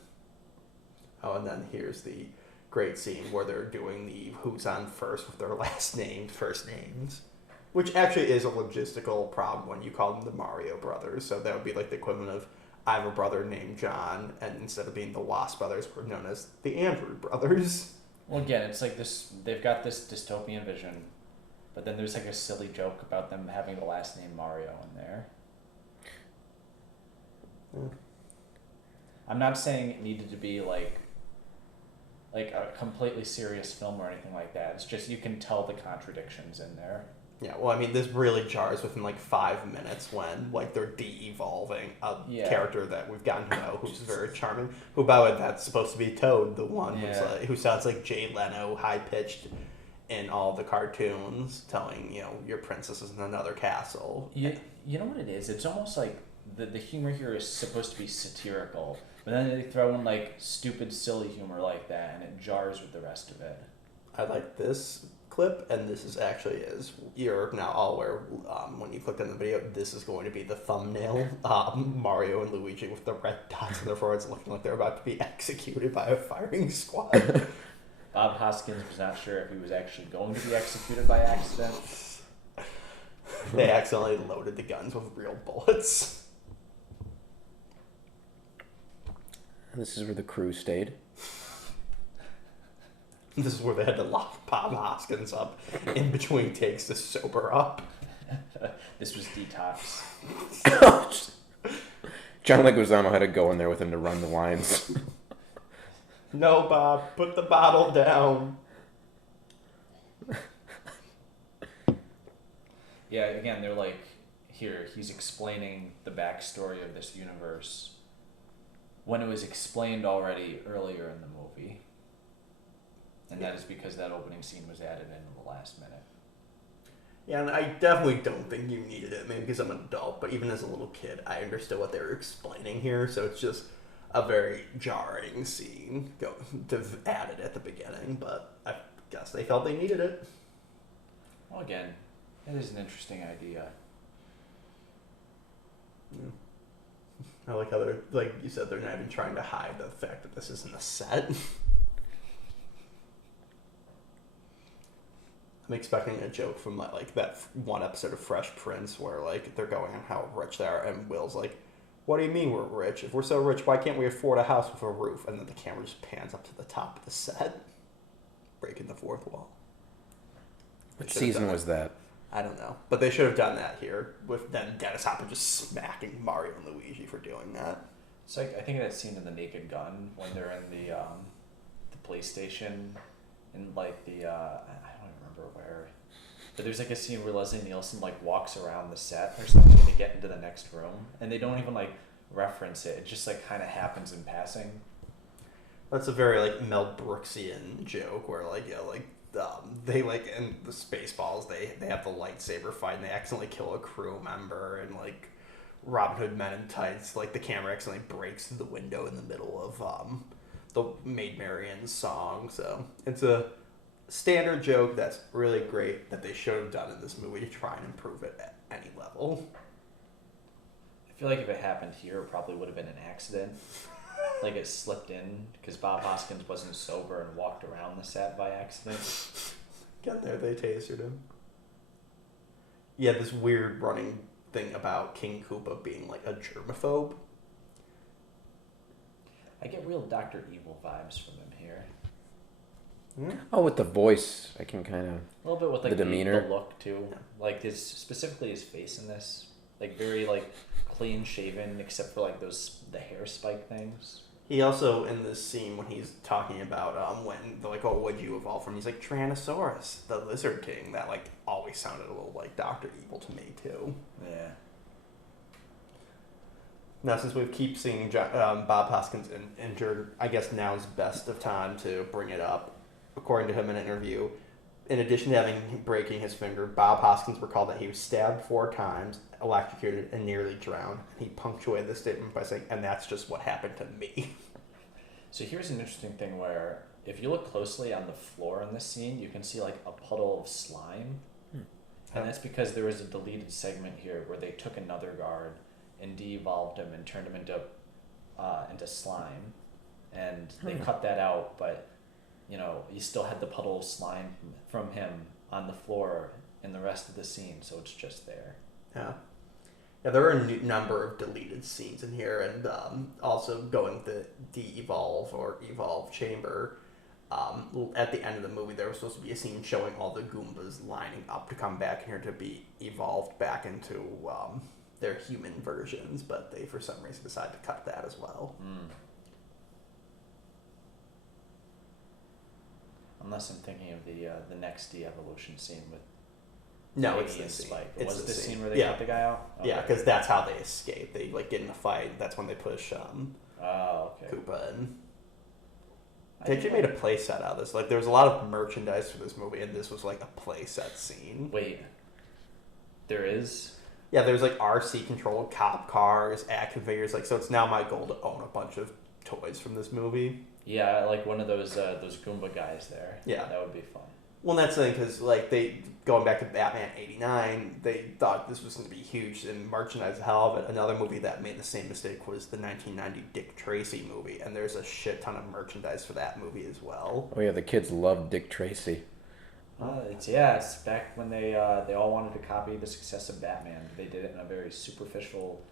Oh, and then here's the great scene where they're doing the who's on first with their first names, which actually is a logistical problem when you call them the Mario Brothers. So that would be like the equivalent of I have a brother named John, and instead of being the Lost Brothers, we're known as the Andrew Brothers. Well, again, it's like this. They've got this dystopian vision, but then there's like a silly joke about them having the last name Mario in there. I'm not saying it needed to be like a completely serious film or anything like that. It's just you can tell the contradictions in there. Yeah, well, I mean, this really jars within like 5 minutes when like they're de-evolving a character that we've gotten to know who's very charming. Who, by the way, that's supposed to be Toad, the one who sounds like Jay Leno, high pitched in all the cartoons, telling your princess is in another castle. You know what it is? It's almost like the humor here is supposed to be satirical, but then they throw in like stupid, silly humor like that, and it jars with the rest of it. I like this clip, and this is actually, as you're now all aware, when you clicked on the video, this is going to be the thumbnail. Mario and Luigi with the red dots on their foreheads looking like they're about to be executed by a firing squad. Bob Hoskins was not sure if he was actually going to be executed by accident. They accidentally loaded the guns with real bullets. This is where the crew stayed. This is where they had to lock Bob Hoskins up in between takes to sober up. This was detox. John Leguizamo had to go in there with him to run the lines. No, Bob, put the bottle down. Yeah, again, they're like, here, he's explaining the backstory of this universe when it was explained already earlier in the movie. And that is because that opening scene was added in the last minute. Yeah, and I definitely don't think you needed it, maybe because I'm an adult, but even as a little kid, I understood what they were explaining here, so it's just a very jarring scene to add it at the beginning, but I guess they felt they needed it. Well, again, it is an interesting idea. Yeah. I like how they're, like you said, they're not even trying to hide the fact that this isn't a set. I'm expecting a joke from like that one episode of Fresh Prince where like they're going on how rich they are, and Will's like, "What do you mean we're rich? If we're so rich, why can't we afford a house with a roof?" And then the camera just pans up to the top of the set, breaking the fourth wall. What season was that? I don't know, but they should have done that here with then Dennis Hopper just smacking Mario and Luigi for doing that. It's like, I think of that scene in The Naked Gun when they're in the police station in like the I don't remember where, but there's like a scene where Leslie Nielsen like walks around the set or something to get into the next room, and they don't even like reference it. It just like kind of happens in passing. That's a very like Mel Brooksian joke where like they like in the Spaceballs they have the lightsaber fight and they accidentally kill a crew member, and like Robin Hood Men in Tights, like the camera accidentally breaks through the window in the middle of the Maid Marian song. So it's a standard joke that's really great that they should have done in this movie to try and improve it at any level. I feel like if it happened here, it probably would have been an accident. Like it slipped in because Bob Hoskins wasn't sober and walked around the set by accident. Get there, they tasered him. Yeah, this weird running thing about King Koopa being like a germaphobe. I get real Dr. Evil vibes from him here. Oh, with the voice, I can kind of... A little bit with like the demeanor. the look too. Yeah. Like specifically his face in this, like very like clean shaven except for like the hair spike things. He also, in this scene when he's talking about when they're like, oh, what'd you evolve from? He's like, Tyrannosaurus, the Lizard King. That like always sounded a little like Dr. Evil to me too. Yeah. Now, since we keep seeing Bob Hoskins injured, I guess now's best of time to bring it up. According to him in an interview, in addition to breaking his finger, Bob Hoskins recalled that he was stabbed 4 times, electrocuted, and nearly drowned. He punctuated the statement by saying, and that's just what happened to me. So here's an interesting thing where if you look closely on the floor in this scene, you can see like a puddle of slime. And that's because there was a deleted segment here where they took another guard and de-evolved him and turned him into slime. And they cut that out, but you know, you still had the puddle of slime from him on the floor in the rest of the scene, so it's just there. Yeah. Yeah, there are a number of deleted scenes in here, and also going the de-evolve or evolve chamber. At the end of the movie, there was supposed to be a scene showing all the Goombas lining up to come back in here to be evolved back into their human versions, but they, for some reason, decided to cut that as well. Unless I'm thinking of the next de-evolution scene with No, Iggy it's the and scene. Spike. It's Was the the scene scene where they Yeah. cut the guy out? Okay. Yeah, because that's how they escape. They like get in a fight. That's when they push Oh, okay. Koopa in. I They actually didn't made a play set out of this. Like, there was a lot of merchandise for this movie, and this was like a play set scene. Wait, there is? Yeah, there's like RC controlled cop cars, action figures. Like, so it's now my goal to own a bunch of toys from this movie. Yeah, I like one of those Goomba guys there. Yeah. That would be fun. Well, that's the thing, because like going back to Batman '89, they thought this was going to be huge and merchandise the hell of it. Another movie that made the same mistake was the 1990 Dick Tracy movie, and there's a shit ton of merchandise for that movie as well. Oh yeah, the kids love Dick Tracy. It's back when they all wanted to copy the success of Batman. They did it in a very superficial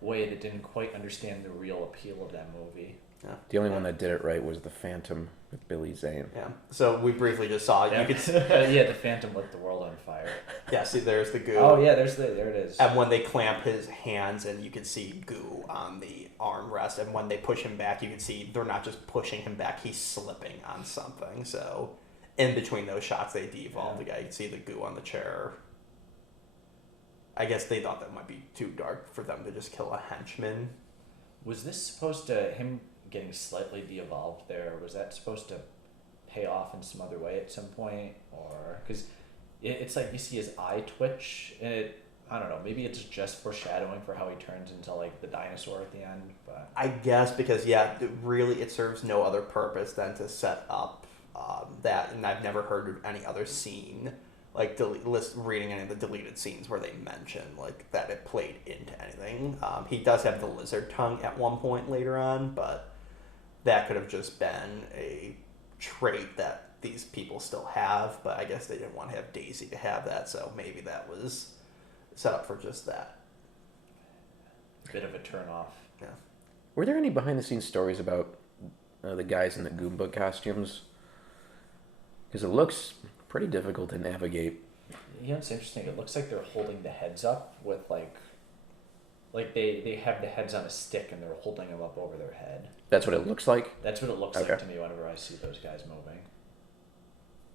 way that didn't quite understand the real appeal of that movie. Yeah. The only one that did it right was The Phantom with Billy Zane. Yeah. So we briefly just saw Yeah. you could. Yeah, the Phantom lit the world on fire. Yeah. See, there's the goo. Oh yeah, there it is. And when they clamp his hands, and you can see goo on the armrest, and when they push him back, you can see they're not just pushing him back; he's slipping on something. So, in between those shots, they de-evolve the guy. You can see the goo on the chair. I guess they thought that might be too dark for them to just kill a henchman. Was this supposed to him getting slightly de-evolved there? Was that supposed to pay off in some other way at some point, or because it's like you see his eye twitch, and I don't know, maybe it's just foreshadowing for how he turns into like the dinosaur at the end. But I guess because it serves no other purpose than to set up that, and I've never heard of any other scene like reading any of the deleted scenes where they mention like that it played into anything. He does have the lizard tongue at one point later on, but that could have just been a trait that these people still have, but I guess they didn't want to have Daisy to have that, so maybe that was set up for just that. bit of a turn off. Yeah. Were there any behind-the-scenes stories about the guys in the Goomba costumes? Because it looks pretty difficult to navigate. You know, it's interesting. It looks like they're holding the heads up with like Like they have the heads on a stick and they're holding them up over their head. That's what it looks like? That's what it looks Okay. like to me whenever I see those guys moving.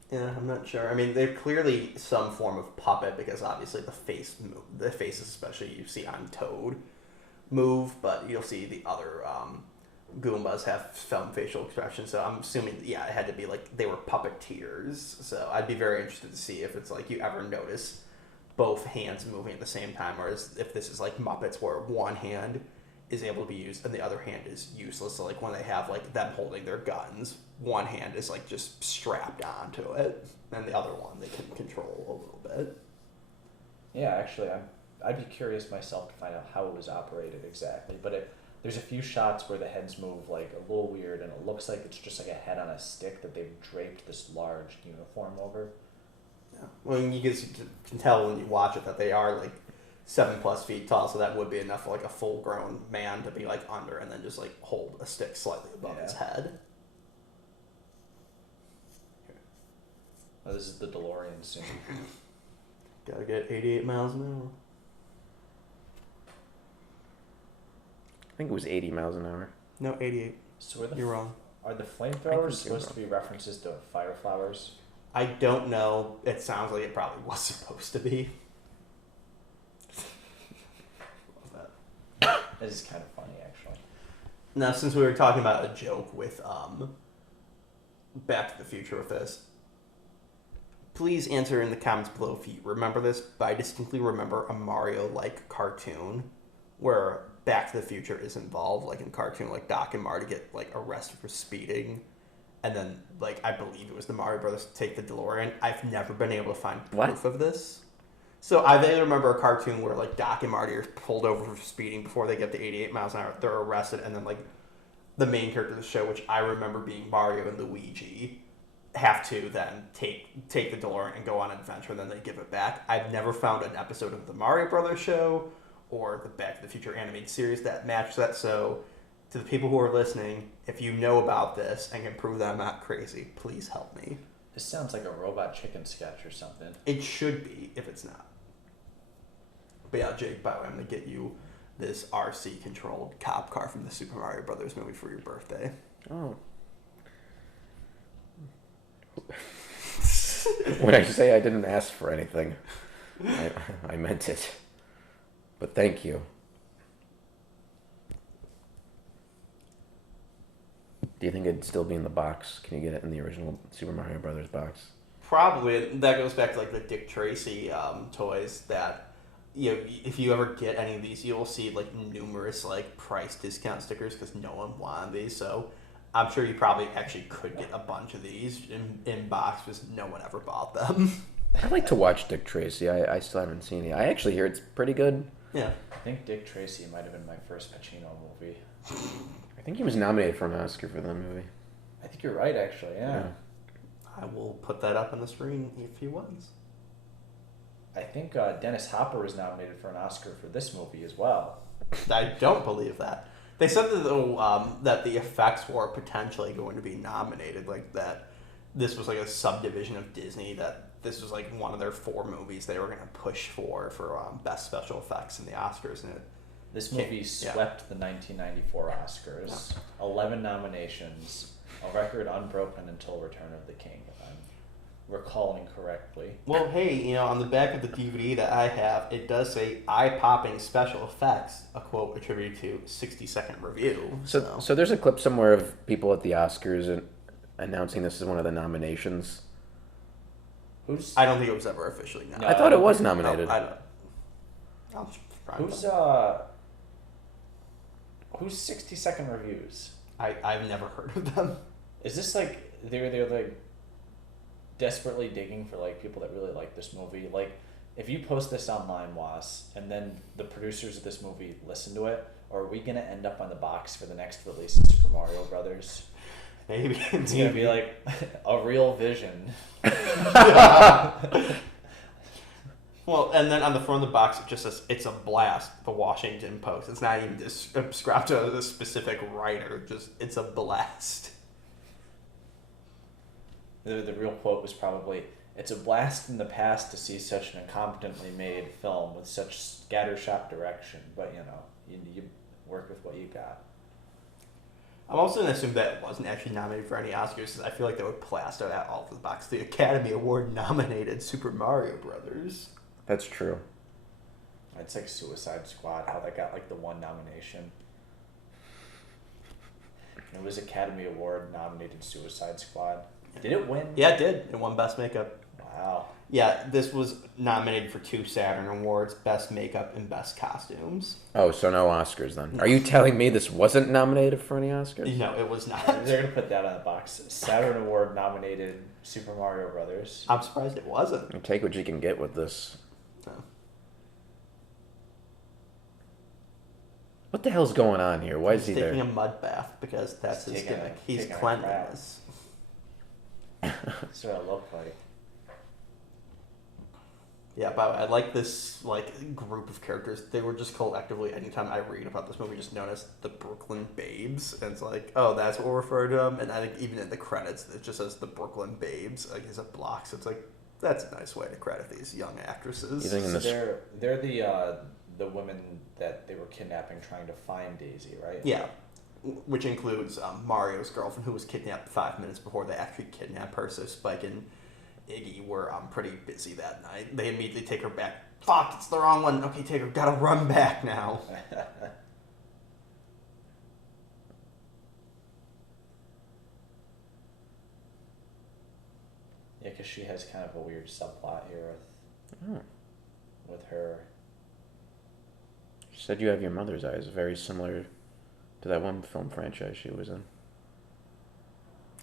Yeah, I'm not sure. I mean, they're clearly some form of puppet because obviously the faces, especially you see on Toad, move, but you'll see the other Goombas have some facial expressions. So I'm assuming, yeah, it had to be like they were puppeteers. So I'd be very interested to see if it's like you ever notice both hands moving at the same time, or if this is like Muppets where one hand is able to be used and the other hand is useless. So like when they have like them holding their guns, one hand is like just strapped onto it, and the other one they can control a little bit. Yeah, actually, I'd be curious myself to find out how it was operated exactly. But there's a few shots where the heads move like a little weird, and it looks like it's just like a head on a stick that they've draped this large uniform over. Yeah. Well, you can tell when you watch it that they are like 7+ feet tall, so that would be enough for like a full-grown man to be like under and then just like hold a stick slightly above his head. Oh, this is the DeLorean scene. Gotta get 88 miles an hour. I think it was 80 miles an hour. No, 88. So You're wrong. Are the I flamethrowers think supposed to be references to fire flowers? I don't know. It sounds like it probably was supposed to be. Love that. That is kind of funny, actually. Now, since we were talking about a joke with Back to the Future with this, please answer in the comments below if you remember this, but I distinctly remember a Mario-like cartoon where Back to the Future is involved, like in cartoon, like Doc and Marty get like arrested for speeding, and then like I believe it was the Mario Brothers take the DeLorean. I've never been able to find proof of this. So I vaguely remember a cartoon where like Doc and Marty are pulled over for speeding before they get to 88 miles an hour. They're arrested, and then like the main character of the show, which I remember being Mario and Luigi, have to then take the DeLorean and go on an adventure, and then they give it back. I've never found an episode of the Mario Brothers show or the Back to the Future animated series that match that. So to the people who are listening, if you know about this and can prove that I'm not crazy, please help me. This sounds like a Robot Chicken sketch or something. It should be, if it's not. But yeah, Jake, by the way, I'm going to get you this RC-controlled cop car from the Super Mario Bros. Movie for your birthday. Oh. When I say I didn't ask for anything, I meant it. But thank you. Do you think it'd still be in the box? Can you get it in the original Super Mario Brothers box? Probably. That goes back to like the Dick Tracy toys that, you know, if you ever get any of these, you will see like numerous like price discount stickers because no one wanted these. So I'm sure you probably actually could get a bunch of these in box because no one ever bought them. I'd like to watch Dick Tracy. I still haven't seen it. I actually hear it's pretty good. Yeah. I think Dick Tracy might have been my first Pacino movie. I think he was nominated for an Oscar for that movie. I think you're right, actually, yeah. I will put that up on the screen if he was. I think Dennis Hopper was nominated for an Oscar for this movie as well. I don't believe that. They said that the effects were potentially going to be nominated, like that this was like a subdivision of Disney, that this was like one of their 4 movies they were going to push for best special effects in the Oscars. And This movie swept the 1994 Oscars. 11 nominations, a record unbroken until Return of the King, if I'm recalling correctly. Well, hey, you know, on the back of the DVD that I have, it does say eye-popping special effects, a quote attributed to 60-second review. So there's a clip somewhere of people at the Oscars and announcing this is one of the nominations. I don't think it was ever officially nominated. I thought it was nominated. Who's 60-second reviews? I've never heard of them. Is this like they're like desperately digging for like people that really like this movie? Like, if you post this online, Was, and then the producers of this movie listen to it, or are we gonna end up on the box for the next release of Super Mario Brothers? Maybe It's gonna be like a real vision. Well, and then on the front of the box, it just says, "It's a blast," the Washington Post. It's not even subscribed to a specific writer. Just, it's a blast. The real quote was probably, It's a blast from the past to see such an incompetently made film with such scattershot direction, but you work with what you got. I'm also going to assume that it wasn't actually nominated for any Oscars, because I feel like they would plaster that all over the box. The Academy Award nominated Super Mario Bros. That's true. It's like Suicide Squad, how that got like the one nomination. It was Academy Award nominated Suicide Squad. Did it win? Yeah, it did. It won Best Makeup. Wow. Yeah, this was nominated for 2 Saturn Awards, Best Makeup and Best Costumes. Oh, so no Oscars then. Are you telling me this wasn't nominated for any Oscars? No, it was not. They're going to put that on the box. Saturn Award nominated Super Mario Bros. I'm surprised it wasn't. You take what you can get with this. No. What the hell's going on here? Why is he He's taking there? a mud bath because that's He's his taking gimmick. a- He's taking a cleanliness. That's what it looked like. Yeah, but I like this group of characters. They were just collectively, anytime I read about this movie, just known as the Brooklyn Babes. And it's like, oh, that's what we're referring to them. And I think even in the credits, it just says the Brooklyn Babes, like as a block. So it's like, that's a nice way to credit these young actresses. You think in So this... they're the women that they were kidnapping, trying to find Daisy, right? Yeah, which includes Mario's girlfriend, who was kidnapped 5 minutes before they actually kidnapped her. So Spike and Iggy were pretty busy that night. They immediately take her back. Fuck, it's the wrong one. Okay, take her. Gotta run back now. Yeah, because she has kind of a weird subplot here with her. You said You Have Your Mother's Eyes, very similar to that one film franchise she was in.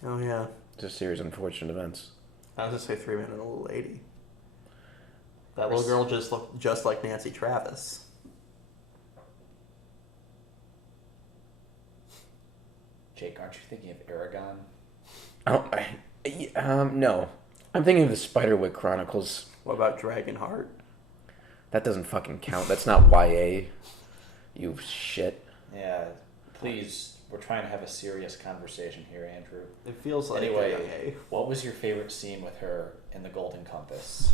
Oh, yeah. It's a series of unfortunate events. I was gonna say 3 Men and a Little Lady. That little girl just looked just like Nancy Travis. Jake, aren't you thinking of Aragon? Oh, no. I'm thinking of the Spiderwick Chronicles. What about Dragonheart? That doesn't fucking count. That's not YA. You shit. Yeah, please. We're trying to have a serious conversation here, Andrew. It feels like Anyway, what was your favorite scene with her in the Golden Compass?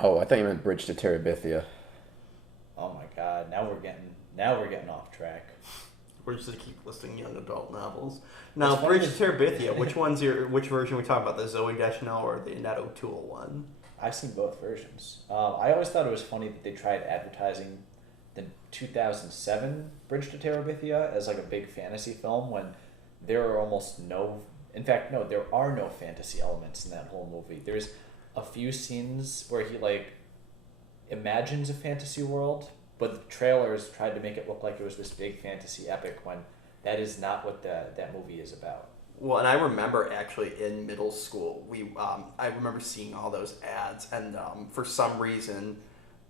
Oh, I thought you meant Bridge to Terabithia. Oh my God! Now we're getting off track. We're just gonna keep listing young adult novels. Now, Which one Bridge is- to Terabithia. Which version are we talking about? The Zoe Deschanel or the Annette O'Toole one? I've seen both versions. I always thought it was funny that they tried advertising the 2007 Bridge to Terabithia as like a big fantasy film when there are almost no... In fact, no, there are no fantasy elements in that whole movie. There's a few scenes where he like imagines a fantasy world, but the trailers tried to make it look like it was this big fantasy epic when that is not what that movie is about. Well, and I remember actually in middle school, I remember seeing all those ads, and for some reason,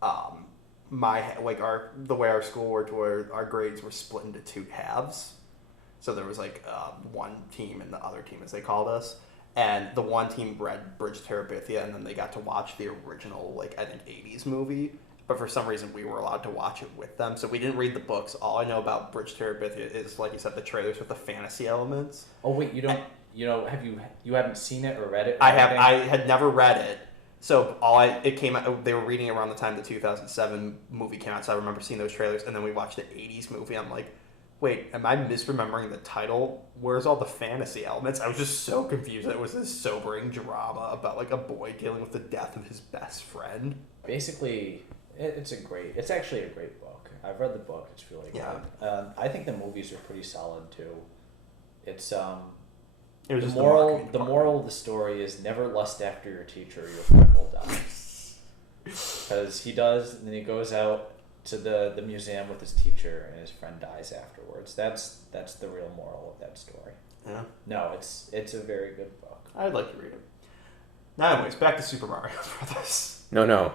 the way our school worked, where our grades were split into 2 halves. So there was one team and the other team, as they called us, and the one team read Bridge to Terabithia, and then they got to watch the original, I think 80s movie. But for some reason, we were allowed to watch it with them, so we didn't read the books. All I know about Bridge to Terabithia is, like you said, the trailers with the fantasy elements. Oh wait, you haven't seen it or read it? Or I anything? had never read it, so it came out. They were reading around the time the 2007 movie came out, so I remember seeing those trailers, and then we watched the 80s movie. I'm like, wait, am I misremembering the title? Where's all the fantasy elements? I was just so confused. It was this sobering drama about a boy dealing with the death of his best friend. Basically, it's actually a great book. I've read the book. It's really good. I think the movies are pretty solid too. It's It was the just moral of the story is never lust after your teacher, your friend will die. Because he does, and then he goes out to the museum with his teacher, and his friend dies afterwards. That's the real moral of that story. Yeah, No, it's a very good book. I'd like to read it. Now, anyways, back to Super Mario Bros. No.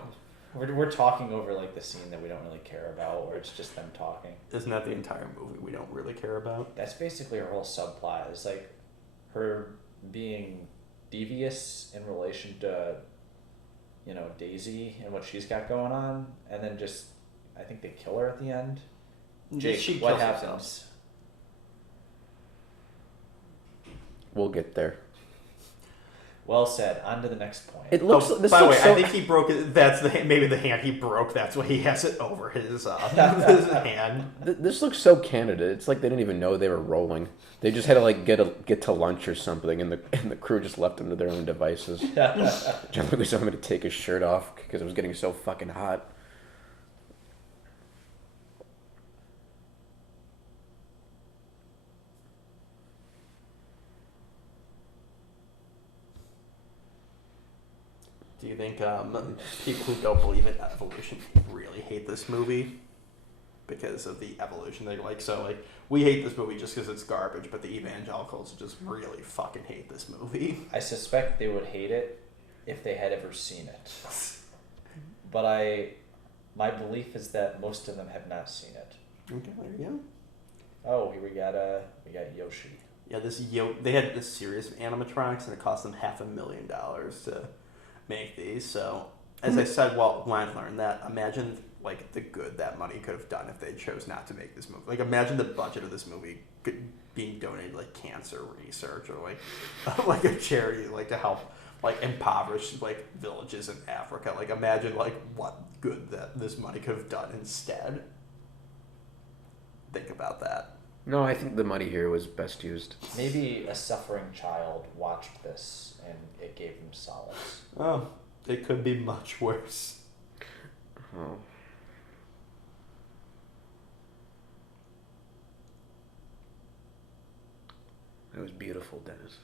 We're talking over the scene that we don't really care about, where it's just them talking. Isn't that the entire movie we don't really care about? That's basically her whole subplot. Is her being devious in relation to, Daisy and what she's got going on, and then just I think they kill her at the end. Jake, She what kills happens? herself. We'll get there. Well said. On to the next point. It looks. Oh, This by the way, looks so. I think he broke it. That's maybe the hand he broke. That's why he has it over his his hand. This looks so Canada. It's like they didn't even know they were rolling. They just had to like get to lunch or something, and the crew just left them to their own devices. John Leguizamo had to take his shirt off because it was getting so fucking hot. Do you think people who don't believe in evolution really hate this movie because of the evolution? They're like, so like we hate this movie just because it's garbage, but the evangelicals just really fucking hate this movie. I suspect they would hate it if they had ever seen it. But my belief is that most of them have not seen it. Okay, there you go. Oh, here we got Yoshi. Yeah, they had this series of animatronics, and it cost them $500,000 to make these. So, as I said, when I learned that, imagine like the good that money could have done if they chose not to make this movie. Like, imagine the budget of this movie being donated to, like, cancer research or like a charity like to help like impoverished like villages in Africa. Like, imagine like what good that this money could have done instead. Think about that. No, I think the money here was best used. Maybe a suffering child watched this and it gave him solace. Oh, it could be much worse. Oh. That was beautiful, Dennis.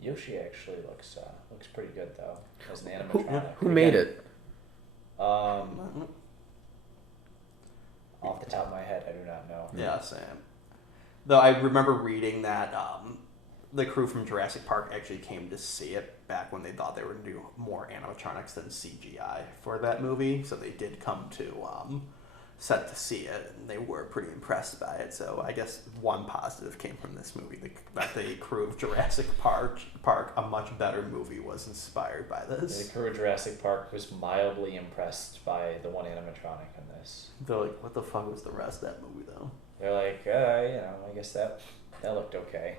Yoshi actually looks pretty good though as an animatronic. Who made it? Off the top of my head, I do not know. Yeah, same. Though I remember reading that the crew from Jurassic Park actually came to see it back when they thought they were going to do more animatronics than CGI for that movie. So they did come to set to see it, and they were pretty impressed by it. So I guess one positive came from this movie, that the crew of Jurassic Park, a much better movie, was inspired by this. The crew of Jurassic Park was mildly impressed by the one animatronic in this. They're like, what the fuck was the rest of that movie, though? They're like, I guess that looked okay.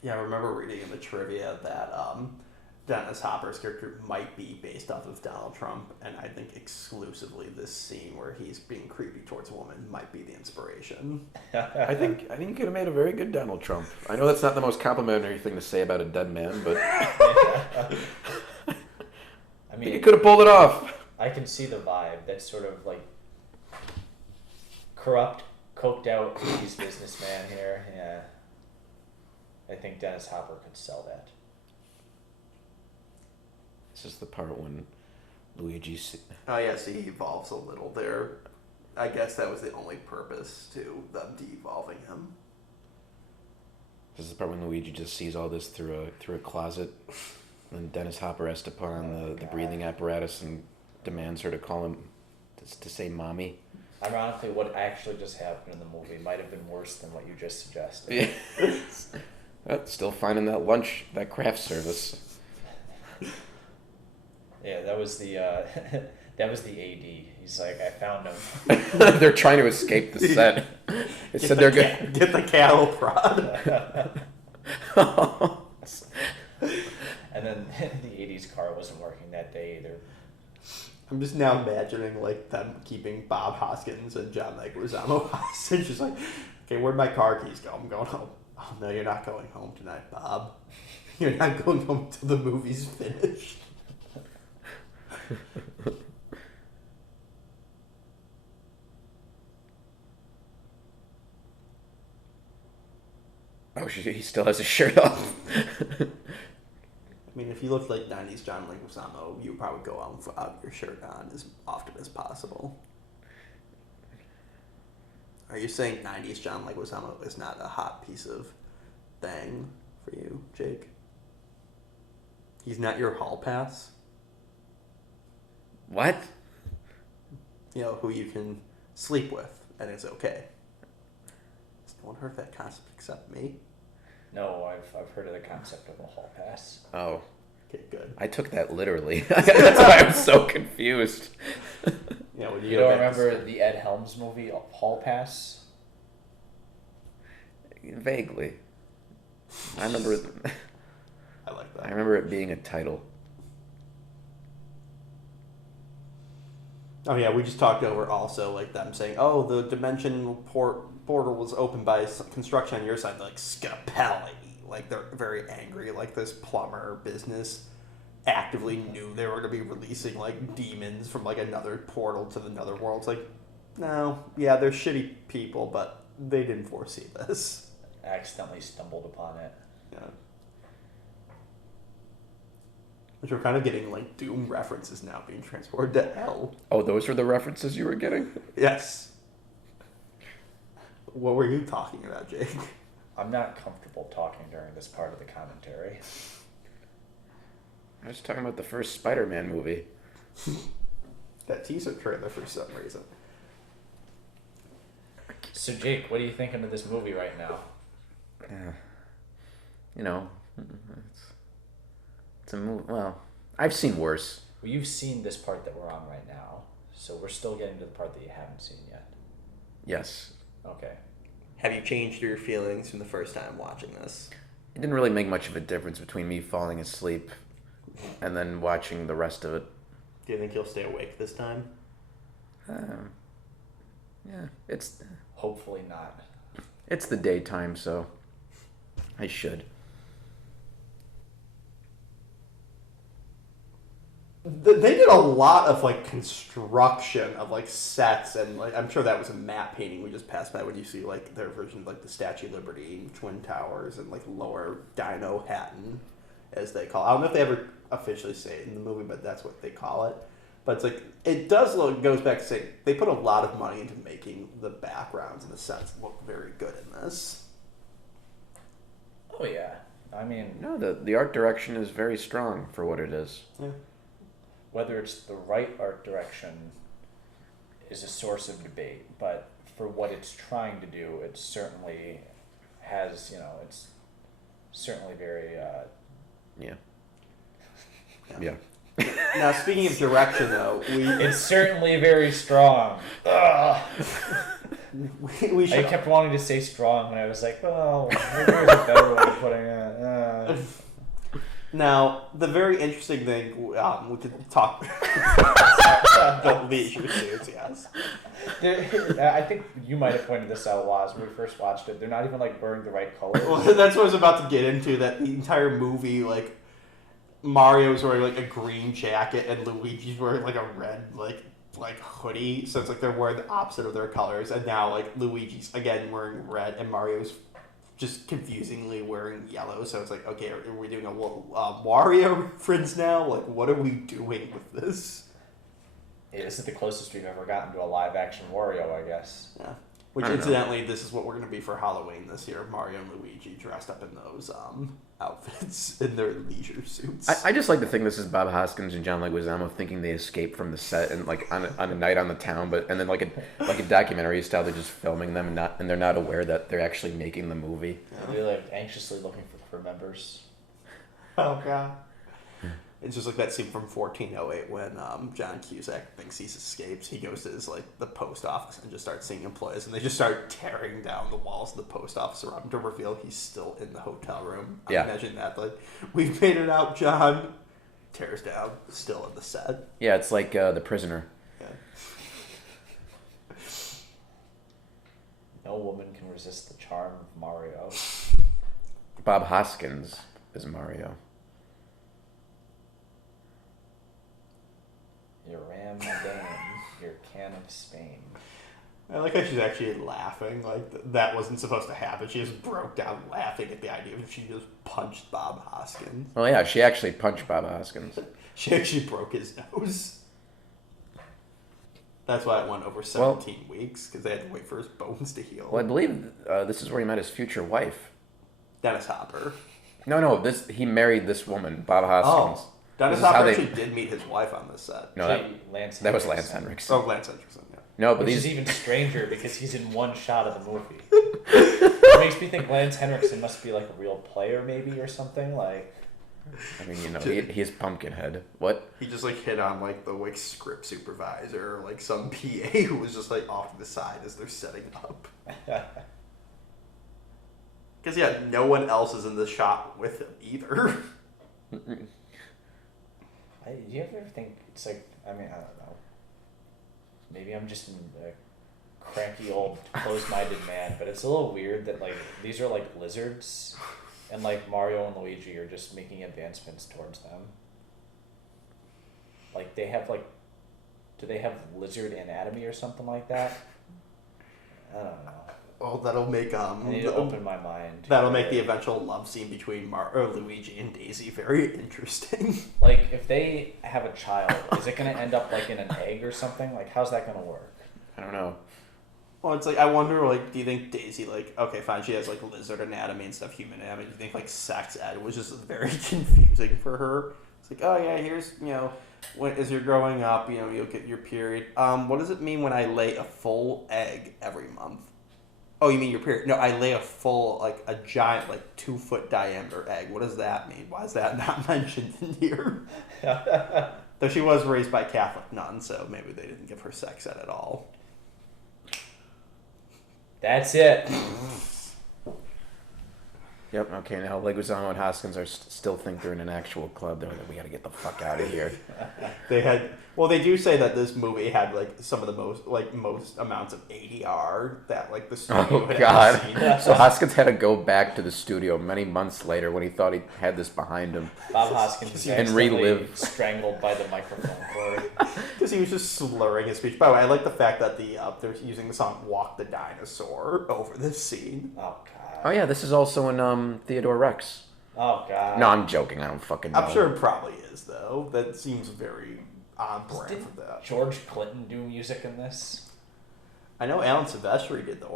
Yeah, I remember reading in the trivia that Dennis Hopper's character might be based off of Donald Trump, and I think exclusively this scene where he's being creepy towards a woman might be the inspiration. I think you could have made a very good Donald Trump. I know that's not the most complimentary thing to say about a dead man, but I mean, you could have pulled it off. I can see the vibe. That's sort of like corrupt, coked out 80s businessman here. Yeah. I think Dennis Hopper could sell that. This is the part when Luigi... Oh yeah, so he evolves a little there. I guess that was the only purpose to them de-evolving him. This is the part when Luigi just sees all this through a closet, and Dennis Hopper has to put on the breathing apparatus and demands her to call him to say "mommy." Ironically, what actually just happened in the movie might have been worse than what you just suggested. Yeah. Still finding that lunch, that craft service. Yeah, that was the AD. He's like, I found him. They're trying to escape the set. It said they're good. Get the cattle prod. And then the AD's car wasn't working that day either. I'm just now imagining like them keeping Bob Hoskins and John Leguizamo hostage. Just like, okay, where'd my car keys go? I'm going home. Oh no, you're not going home tonight, Bob. You're not going home till the movie's finished. Oh, he still has his shirt off. I mean, if you looked like 90s John Leguizamo, you would probably go out without your shirt on as often as possible. Are you saying 90s John Leguizamo is not a hot piece of thing for you, Jake? He's not your hall pass? What? You know, who you can sleep with, and it's okay. Has no one heard that concept except me? No, I've heard of the concept of a hall pass. Oh. Okay, good. I took that literally. That's why I'm so confused. Yeah, when You don't remember the Ed Helms movie, Hall Pass? Vaguely. I remember. I like that. I remember it being a title. Oh yeah, we just talked over also like them saying, "Oh, the dimension portal was opened by construction on your side." Like Scapelli, like they're very angry. Like this plumber business actively knew they were going to be releasing like demons from like another portal to the nether world. It's like, no, yeah, they're shitty people, but they didn't foresee this. Accidentally stumbled upon it. Yeah. Which we're kind of getting like Doom references now being transported to hell. Oh, those were the references you were getting? Yes. What were you talking about, Jake? I'm not comfortable talking during this part of the commentary. I was talking about the first Spider-Man movie. That teaser trailer for some reason. So Jake, what are you thinking of this movie right now? You know, it's a movie. Well, I've seen worse. Well, you've seen this part that we're on right now, so we're still getting to the part that you haven't seen yet. Yes. Okay. Have you changed your feelings from the first time watching this? It didn't really make much of a difference between me falling asleep and then watching the rest of it. Do you think you'll stay awake this time? Yeah, it's Hopefully not. the daytime, so I should. They did a lot of like construction of like sets, and like I'm sure that was a map painting we just passed by when you see like their version of like the Statue of Liberty, Twin Towers, and like Lower Dino Hatton, as they call it. I don't know if they ever officially say it in the movie, but that's what they call it. But it's like it does look, goes back to saying they put a lot of money into making the backgrounds and the sets look very good in this. Oh yeah. I mean, No, the art direction is very strong for what it is. Yeah. whether it's the right art direction is a source of debate, but for what it's trying to do, it certainly has, it's certainly very, Yeah. Yeah. Now, speaking of direction, though, it's certainly very strong. Ugh. we I should. kept wanting to say strong, and I was like, well, maybe there's a better way of putting it. Now, the very interesting thing we could talk the leisure suits, yes. I think you might have pointed this out, Laz, when we first watched it. They're not even like wearing the right colors. Well, that's what I was about to get into. That the entire movie, like Mario's wearing like a green jacket and Luigi's wearing like a red like hoodie. So it's like they're wearing the opposite of their colors. And now like Luigi's again wearing red and Mario's just confusingly wearing yellow. So it's like, okay, are we doing a Wario reference now? Like, what are we doing with this? Yeah, this is the closest we've ever gotten to a live action Wario, I guess. Yeah. Which, incidentally, this is what we're going to be for Halloween this year. Mario and Luigi dressed up in those outfits in their leisure suits. I just like to think this is Bob Hoskins and John Leguizamo thinking they escaped from the set and like on a night on the town, and then like a documentary style, they're just filming them and they're not aware that they're actually making the movie. Yeah. They're like anxiously looking for members. Oh, God. It's just like that scene from 1408 when John Cusack thinks he's escaped. He goes to his the post office and just starts seeing employees, and they just start tearing down the walls of the post office around him to reveal he's still in the hotel room. Yeah. Imagine that. Like, we've made it out, John. Tears down, still in the set. Yeah, it's like The Prisoner. Yeah. No woman can resist the charm of Mario. Bob Hoskins is Mario. Your Ram Dame, your can of Spain. I like how she's actually laughing. Like, that wasn't supposed to happen. She just broke down laughing at the idea of she just punched Bob Hoskins. Well, yeah, she actually punched Bob Hoskins. She actually broke his nose. That's why it went over 17 weeks, because they had to wait for his bones to heal. Well, I believe this is where he met his future wife. Dennis Hopper. No, he married this woman, Bob Hoskins. Oh, Dennis Hopper actually did meet his wife on this set. No, that was Lance Henriksen. Oh, Lance Henriksen, yeah. No, but Which these is even stranger because he's in one shot of the movie. It makes me think Lance Henriksen must be like a real player maybe or something. Like, I mean, you know, he's Pumpkinhead. What? He just like hit on like the like script supervisor or like some PA who was just like off to the side as they're setting up. Because yeah, no one else is in the shot with him either. Do you ever think it's like, I mean, I don't know. Maybe I'm just a cranky old closed-minded man, but it's a little weird that like these are like lizards, and like Mario and Luigi are just making advancements towards them. Like they have like, do they have lizard anatomy or something like that? I don't know. Oh, that'll make I need to open my mind. That'll make the eventual love scene between Luigi and Daisy very interesting. Like if they have a child, is it gonna end up like in an egg or something? Like how's that gonna work? I don't know. Well, it's like I wonder, like, do you think Daisy, like, okay, fine, she has like lizard anatomy and stuff, human anatomy. Do you think like sex ed was just very confusing for her? It's like, oh yeah, here's as you're growing up, you'll get your period. What does it mean when I lay a full egg every month? Oh, you mean your period? No, I lay a full, like, a giant, like, 2-foot diameter egg. What does that mean? Why is that not mentioned in here? Though she was raised by Catholic nuns, so maybe they didn't give her sex ed at all. That's it. Yep, okay, now Leguizamo and Hoskins still think they're in an actual club. They're like, we gotta get the fuck out of here. They do say that this movie had, like, some of the most amounts of ADR that, like, the studio had ever seen. So Hoskins had to go back to the studio many months later when he thought he had this behind him. Bob Hoskins and relive strangled by the microphone cord. Because he was just slurring his speech. By the way, I like the fact that they're using the song "Walk the Dinosaur" over this scene. Oh god. Oh yeah, this is also in Theodore Rex. Oh god. No, I'm joking. I don't fucking know. I'm sure it probably is, though. That seems very on brand for that. George Clinton do music in this? I know Alan Silvestri did the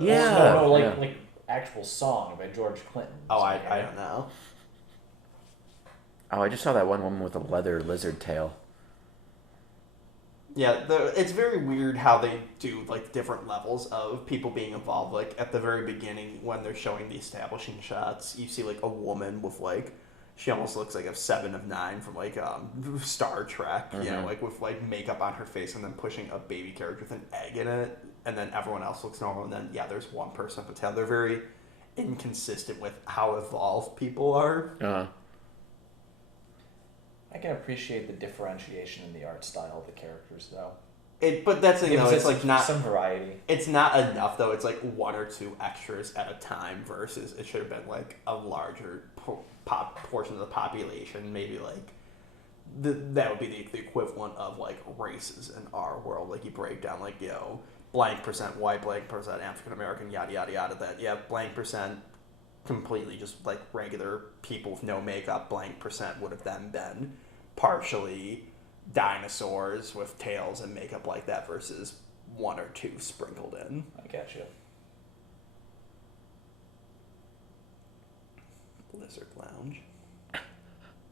Yeah. No, like actual song by George Clinton. Oh, I don't know. Oh, I just saw that one woman with a leather lizard tail. Yeah, it's very weird how they do, like, different levels of people being involved. Like, at the very beginning, when they're showing the establishing shots, you see, like, a woman with, like, she almost looks like a 7 of 9 from, like, Star Trek, like, with, like, makeup on her face and then pushing a baby carriage with an egg in it, and then everyone else looks normal, and then, yeah, there's one person up the tail. They're very inconsistent with how evolved people are. Uh-huh. I can appreciate the differentiation in the art style of the characters, though. But that's it's like not some variety. It's not enough though. It's like 1 or 2 extras at a time versus it should have been like a larger portion of the population. Maybe like that would be the equivalent of like races in our world. Like you break down like blank percent white, blank percent African American, yada yada yada. That blank percent completely just like regular people with no makeup. Blank percent would have then been partially dinosaurs with tails and makeup like that versus 1 or 2 sprinkled in. I get you. Lizard Lounge.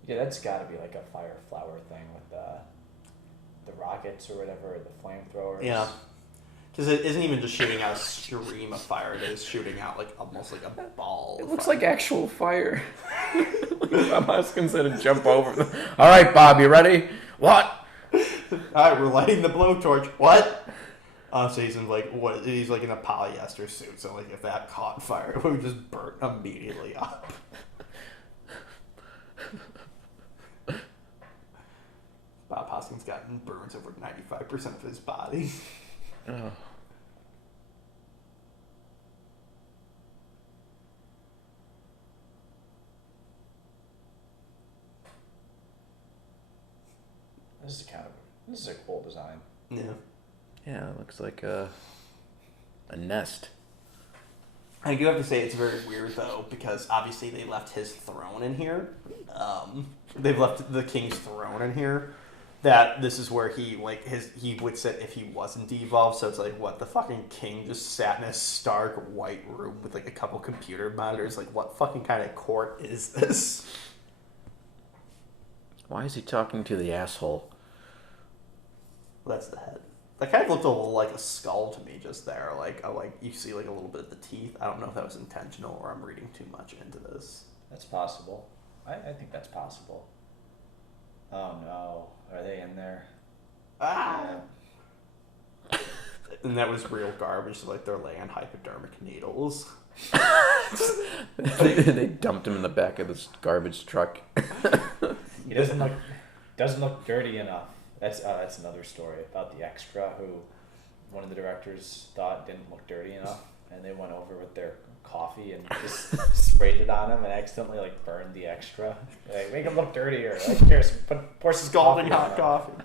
Yeah, that's got to be like a fire flower thing with the rockets or whatever, the flamethrowers. Yeah. Because it isn't even just shooting out a stream of fire, it is shooting out like almost like a ball. It looks like actual fire. Bob Hoskins had to jump over them. All right, Bob, you ready? What? Alright, we're lighting the blowtorch. What? So he's in like he's like in a polyester suit, so like if that caught fire, it would just burn immediately up. Bob Hoskins gotten burns over 95% of his body. Oh. This is a cool design. Yeah. Yeah, it looks like a nest. I do have to say it's very weird though, because obviously they left his throne in here. They've left the king's throne in here. That this is where he would sit if he wasn't devolved. So it's like, what, the fucking king just sat in a stark white room with like a couple computer monitors. Like, what fucking kind of court is this? Why is he talking to the asshole? Well, that's the head. That kind of looked a little like a skull to me just there. Like you see like a little bit of the teeth. I don't know if that was intentional or I'm reading too much into this. That's possible. I think that's possible. Oh no, are they in there? Ah! And that was real garbage, so, like, they're laying hypodermic needles. They dumped him in the back of this garbage truck. He doesn't look dirty enough. That's another story about the extra who one of the directors thought didn't look dirty enough, and they went over with their coffee and just sprayed it on him and accidentally like burned the extra. Like, make him look dirtier. Like, here, pour some Scalding coffee on hot him. coffee.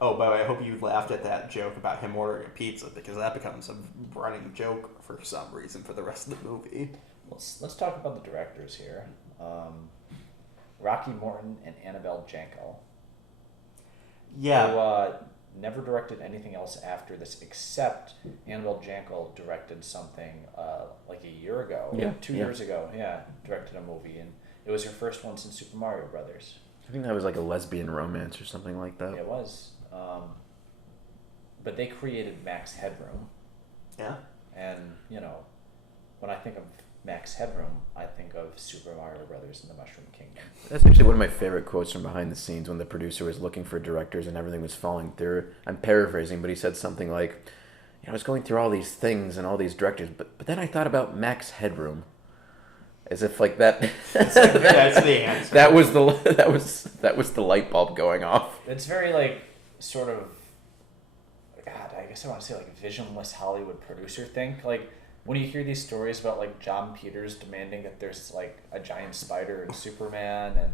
Oh, by the way, I hope you laughed at that joke about him ordering a pizza, because that becomes a running joke for some reason for the rest of the movie. Let's talk about the directors here. Rocky Morton and Annabelle Jankel. Yeah. Who never directed anything else after this, except Annabelle Jankel directed something like a year ago, Yeah, 2 years ago. Yeah, directed a movie, and it was her first one since Super Mario Bros. I think that was like a lesbian romance or something like that. It was. But they created Max Headroom, Yeah. and you know, when I think of Max Headroom, I think of Super Mario Brothers and the Mushroom Kingdom. That's actually one of my favorite quotes from behind the scenes when the producer was looking for directors and everything was falling through. I'm paraphrasing, but he said something like, I was going through all these things and all these directors, but then I thought about Max Headroom. As if like that That's the answer. that was the light bulb going off. It's very like sort of, God, I guess I want to say like visionless Hollywood producer think. Like when you hear these stories about like John Peters demanding that there's like a giant spider in Superman, and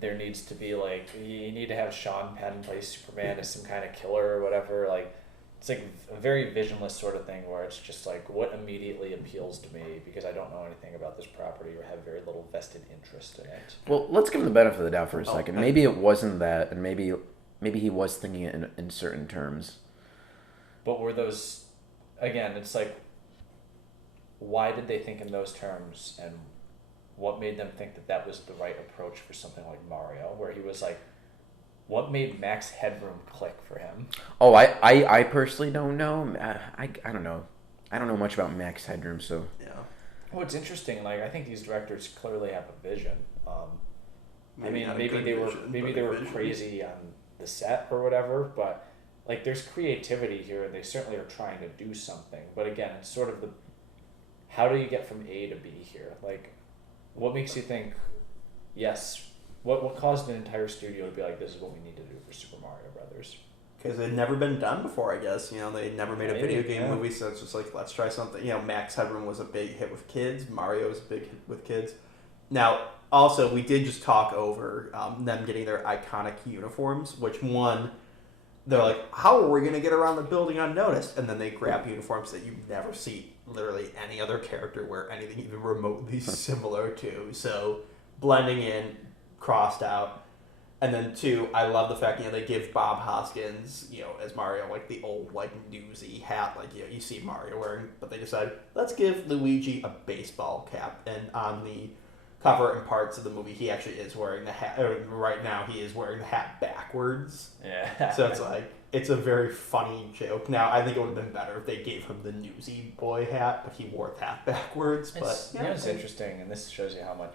there needs to be like, you need to have Sean Penn play Superman as some kind of killer or whatever. Like it's like a very visionless sort of thing where it's just like what immediately appeals to me because I don't know anything about this property or have very little vested interest in it. Well, let's give him the benefit of the doubt for a Oh, second. okay. Maybe it wasn't that, and maybe he was thinking it in certain terms. But were those, again, it's like, why did they think in those terms, and what made them think that that was the right approach for something like Mario, where he was like, what made Max Headroom click for him? Oh, I personally don't know. I don't know. I don't know much about Max Headroom, so Yeah. Well, it's interesting. Like I think these directors clearly have a vision. I mean, not a maybe good they vision, maybe but they a were vision. crazy on the set or whatever, but like there's creativity here, and they certainly are trying to do something. But again, it's sort of the how do you get from A to B here? Like, what makes you think? Yes, what caused an entire studio to be like, this is what we need to do for Super Mario Brothers? Because it had never been done before, I guess. You know, they never made a Maybe, video game yeah. movie, so it's just like, let's try something. You know, Max Headroom was a big hit with kids. Mario was a big hit with kids. Now, also, we did just talk over them getting their iconic uniforms, which one, they're like, how are we going to get around the building unnoticed? And then they grab uniforms that you never see literally any other character wear anything even remotely similar to. So, blending in, crossed out. And then two, I love the fact, you know, they give Bob Hoskins, you know, as Mario, like the old, like, newsy hat, like, you know, you see Mario wearing, but they decided, let's give Luigi a baseball cap. And on the cover and parts of the movie, he actually is wearing the hat, right now he is wearing the hat backwards. Yeah. So it's like, it's a very funny joke. Now, I think it would have been better if they gave him the newsy boy hat, but he wore the hat backwards. But It's, you know, it's interesting, and this shows you how much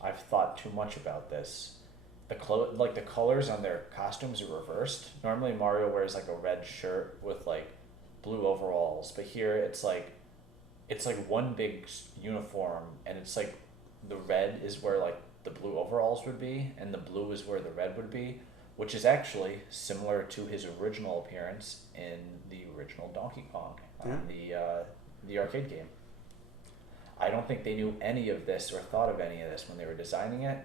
I've thought too much about this. The colors on their costumes are reversed. Normally Mario wears like a red shirt with like blue overalls, but here it's like one big uniform, and it's like the red is where like the blue overalls would be, and the blue is where the red would be, which is actually similar to his original appearance in the original Donkey Kong on the arcade game. I don't think they knew any of this or thought of any of this when they were designing it.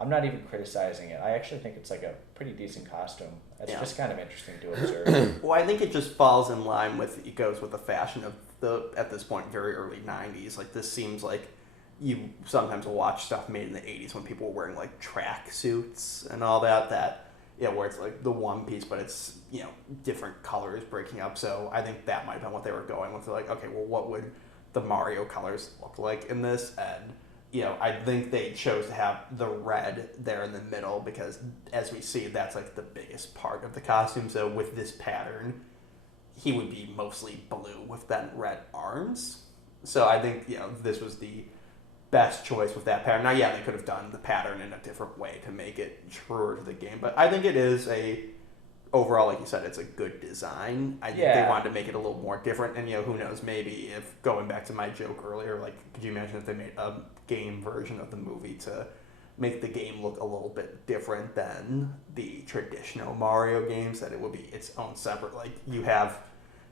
I'm not even criticizing it. I actually think it's like a pretty decent costume. It's just kind of interesting to observe. Well, I think it just falls in line with, it goes with the fashion of the, at this point, very early 90s. Like, this seems like you sometimes will watch stuff made in the 80s when people were wearing, like, track suits and all that, you know, where it's like the one piece, but it's, you know, different colors breaking up. So I think that might have been what they were going with. They're like, okay, well, what would the Mario colors look like in this? And, you know, I think they chose to have the red there in the middle because, as we see, that's like the biggest part of the costume. So with this pattern, he would be mostly blue with then red arms. So I think, you know, this was the best choice with that pattern. Now, yeah, they could have done the pattern in a different way to make it truer to the game, but I think it is overall, like you said, it's a good design. I think they wanted to make it a little more different, and who knows, maybe if, going back to my joke earlier, like, could you imagine if they made a game version of the movie to make the game look a little bit different than the traditional Mario games, that it would be its own separate, like, you have,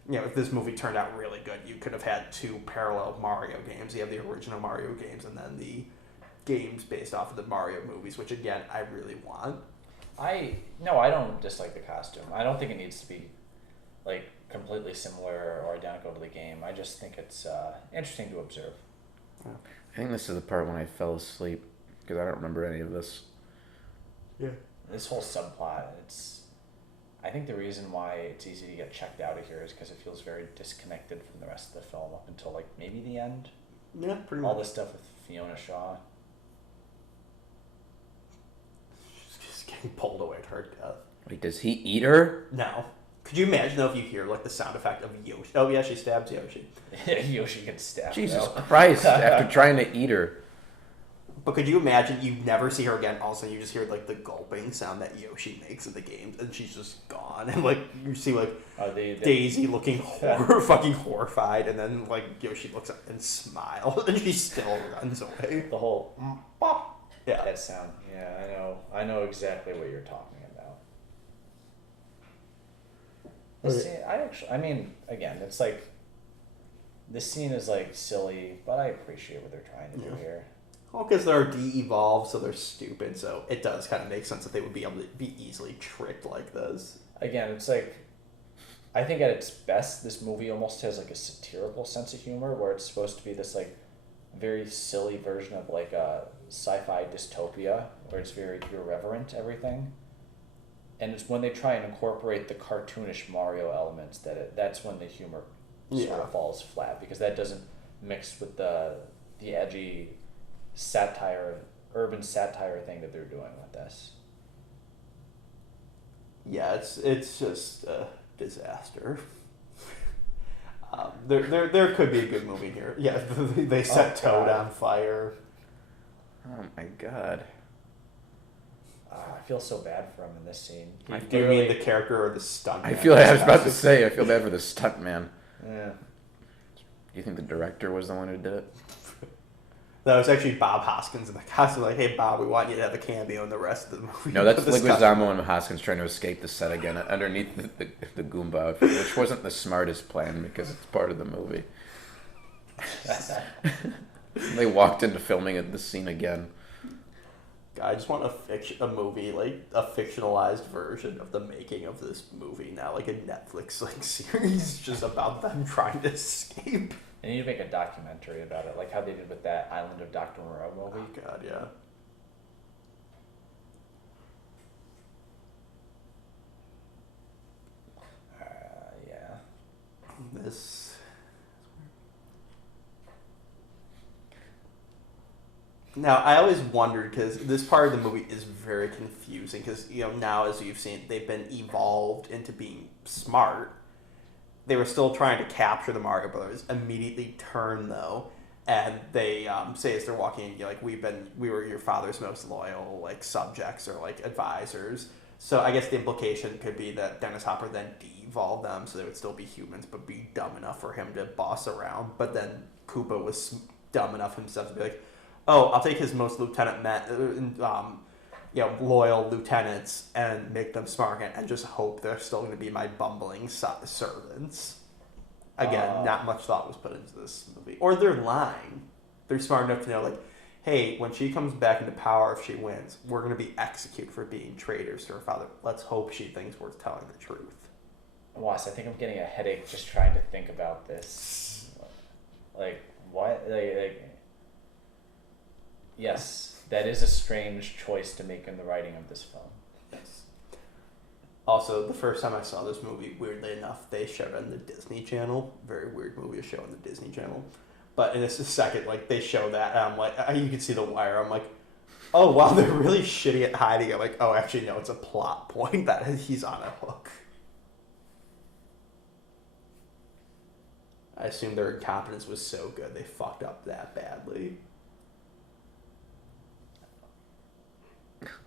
if this movie turned out really good, you could have had two parallel Mario games. You have the original Mario games and then the games based off of the Mario movies, which, again, I really want. I don't dislike the costume. I don't think it needs to be like completely similar or identical to the game. I just think it's interesting to observe. I think this is the part when I fell asleep because I don't remember any of this. Yeah. This whole subplot, I think the reason why it's easy to get checked out of here is because it feels very disconnected from the rest of the film up until like maybe the end. Yeah, pretty much. All this stuff with Fiona Shaw. She's getting pulled away to her death. Wait, does he eat her? No. Could you imagine, though, if you hear, like, the sound effect of Yoshi? Oh, yeah, she stabs Yoshi. Yoshi gets stabbed. Jesus Christ, after trying to eat her. But could you imagine you never see her again, all of a sudden you just hear, like, the gulping sound that Yoshi makes in the games, and she's just gone. And, like, you see, like, Daisy looking fucking horrified, and then, like, Yoshi looks up and smiles, and she still runs away. The whole Bop. Yeah. That sound. Yeah, I know exactly what you're talking about. This scene, I mean, again, it's like, this scene is, like, silly, but I appreciate what they're trying to do here. Well, because they're de-evolved, so they're stupid, so it does kind of make sense that they would be able to be easily tricked like this. Again, it's like, I think at its best, this movie almost has, like, a satirical sense of humor, where it's supposed to be this, like, very silly version of, like, a sci-fi dystopia, where it's very irreverent, everything. And it's when they try and incorporate the cartoonish Mario elements that's when the humor sort of falls flat, because that doesn't mix with the edgy urban satire thing that they're doing with this. Yeah, it's just a disaster. There could be a good movie here. Yeah, they set Toad on fire. Oh my god. I feel so bad for him in this scene. Do you mean the character or the stunt? I was about to say, I feel bad for the stunt man. Yeah. Do you think the director was the one who did it? That was actually Bob Hoskins in the cast. Like, hey, Bob, we want you to have a cameo in the rest of the movie. No, that's Leguizamo and Hoskins trying to escape the set again underneath the Goomba outfit, which wasn't the smartest plan because it's part of the movie. They walked into filming the scene again. I just want a movie, like a fictionalized version of the making of this movie now, like a Netflix series just about them trying to escape. They need to make a documentary about it, like how they did with that Island of Dr. Moreau movie. Oh, God, yeah. Yeah. This... Now, I always wondered, because this part of the movie is very confusing, because, now, as you've seen, they've been evolved into being smart. They were still trying to capture the Mario Brothers, immediately turn, though, and they say as they're walking, like, we were your father's most loyal, like, subjects or, like, advisors. So I guess the implication could be that Dennis Hopper then de-evolved them, so they would still be humans, but be dumb enough for him to boss around. But then Koopa was dumb enough himself to be like, oh, I'll take his most loyal lieutenants and make them smart and just hope they're still going to be my bumbling servants. Again, not much thought was put into this movie. Or they're lying. They're smart enough to know, like, hey, when she comes back into power, if she wins, we're going to be executed for being traitors to her father. Let's hope she thinks we're telling the truth. Was, I think I'm getting a headache just trying to think about this. Like, what? Like, yes, that is a strange choice to make in the writing of this film. Yes. Also, the first time I saw this movie, weirdly enough, they showed it on the Disney Channel. Very weird movie to show on the Disney Channel. But in a second, like, they show that, and I'm like, you can see the wire. I'm like, oh, wow, they're really shitty at hiding it. Like, oh, actually, no, it's a plot point that he's on a hook. I assume their incompetence was so good they fucked up that badly.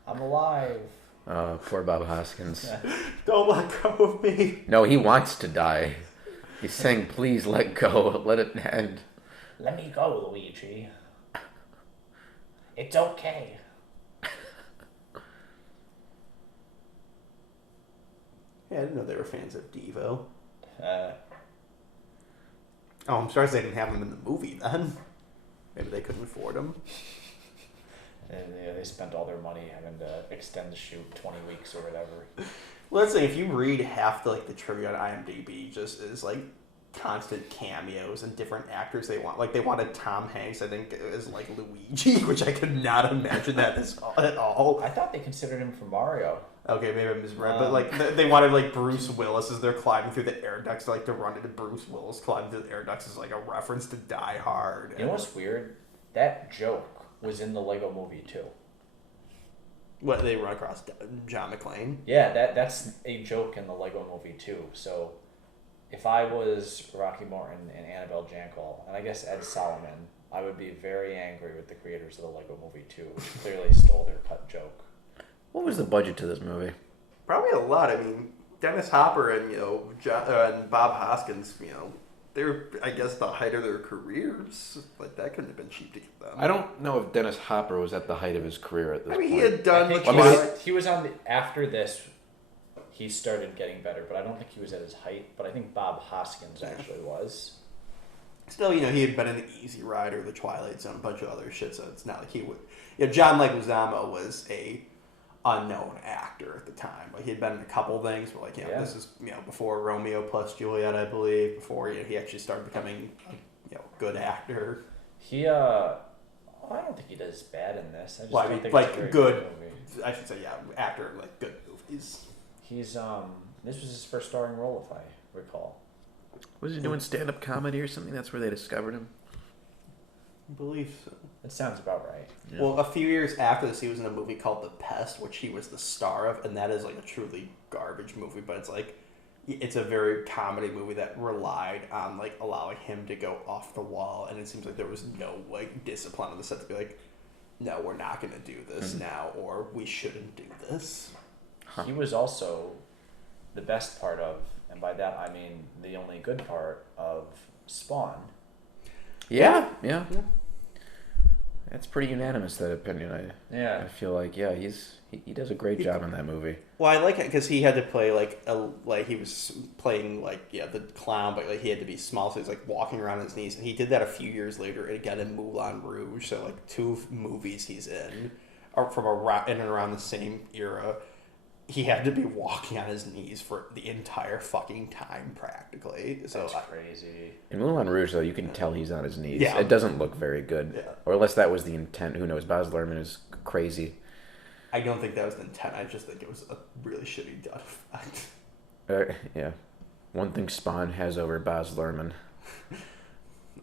I'm alive. Poor Bob Hoskins. Don't let go of me. No, he wants to die. He's saying, please let go. Let it end. Let me go, Luigi. It's okay. Yeah, I didn't know they were fans of Devo. Uh, Oh, I'm sorry they didn't have him in the movie then. Maybe they couldn't afford him. and they spent all their money having to extend the shoot 20 weeks or whatever. Well, let's say if you read half the the trivia on IMDb, just is like constant cameos and different actors they want. Like they wanted Tom Hanks, I think, as like Luigi, which I could not imagine that at all. I thought they considered him for Mario. Okay, maybe I misread, but like they wanted like Bruce Willis as they're climbing through the air ducts, to run into Bruce Willis climbing through the air ducts is like a reference to Die Hard. You know what's weird? That joke was in the Lego Movie too. What, they run across John McClane? Yeah, that's a joke in the Lego Movie too. So, if I was Rocky Morton and Annabelle Jankel, and I guess Ed Solomon, I would be very angry with the creators of the Lego Movie 2, which clearly stole their cut joke. What was the budget to this movie? Probably a lot. I mean, Dennis Hopper and and Bob Hoskins, they're, I guess, the height of their careers. Like that couldn't have been cheap to get them. I don't know if Dennis Hopper was at the height of his career at this point. He had done. He was on after this. He started getting better, but I don't think he was at his height. But I think Bob Hoskins actually was. Still, he had been in the Easy Rider, the Twilight Zone, a bunch of other shit. So it's not like he would. John Leguizamo was a unknown actor at the time. Like he had been in a couple things, but this is before Romeo plus Juliet, I believe. Before he actually started becoming a good actor. I don't think he does bad in this. I just don't think it's a very good movie. I should say, actor in good movies. He's this was his first starring role, if I recall. Was he doing stand-up comedy or something? That's where they discovered him. I believe so. That sounds about right. Yeah. Well, a few years after this, he was in a movie called The Pest, which he was the star of, and that is like a truly garbage movie. But it's a very comedy movie that relied on allowing him to go off the wall, and it seems like there was no discipline on the set to be like, no, we're not going to do this now, or we shouldn't do this. He was also the best part of, and by that I mean the only good part of Spawn. Yeah. That's pretty unanimous, that opinion. I feel like, he does a great job in that movie. Well, I like it because he had to play he was playing the clown, but he had to be small, so he's walking around on his knees, and he did that a few years later again in Moulin Rouge. So two movies he's in are from in and around the same era. He had to be walking on his knees for the entire fucking time, practically. So that's crazy. In Moulin Rouge, though, you can tell he's on his knees. Yeah. It doesn't look very good. Yeah. Or unless that was the intent. Who knows? Baz Luhrmann is crazy. I don't think that was the intent. I just think it was a really shitty done effect. Yeah. One thing Spawn has over Baz Luhrmann.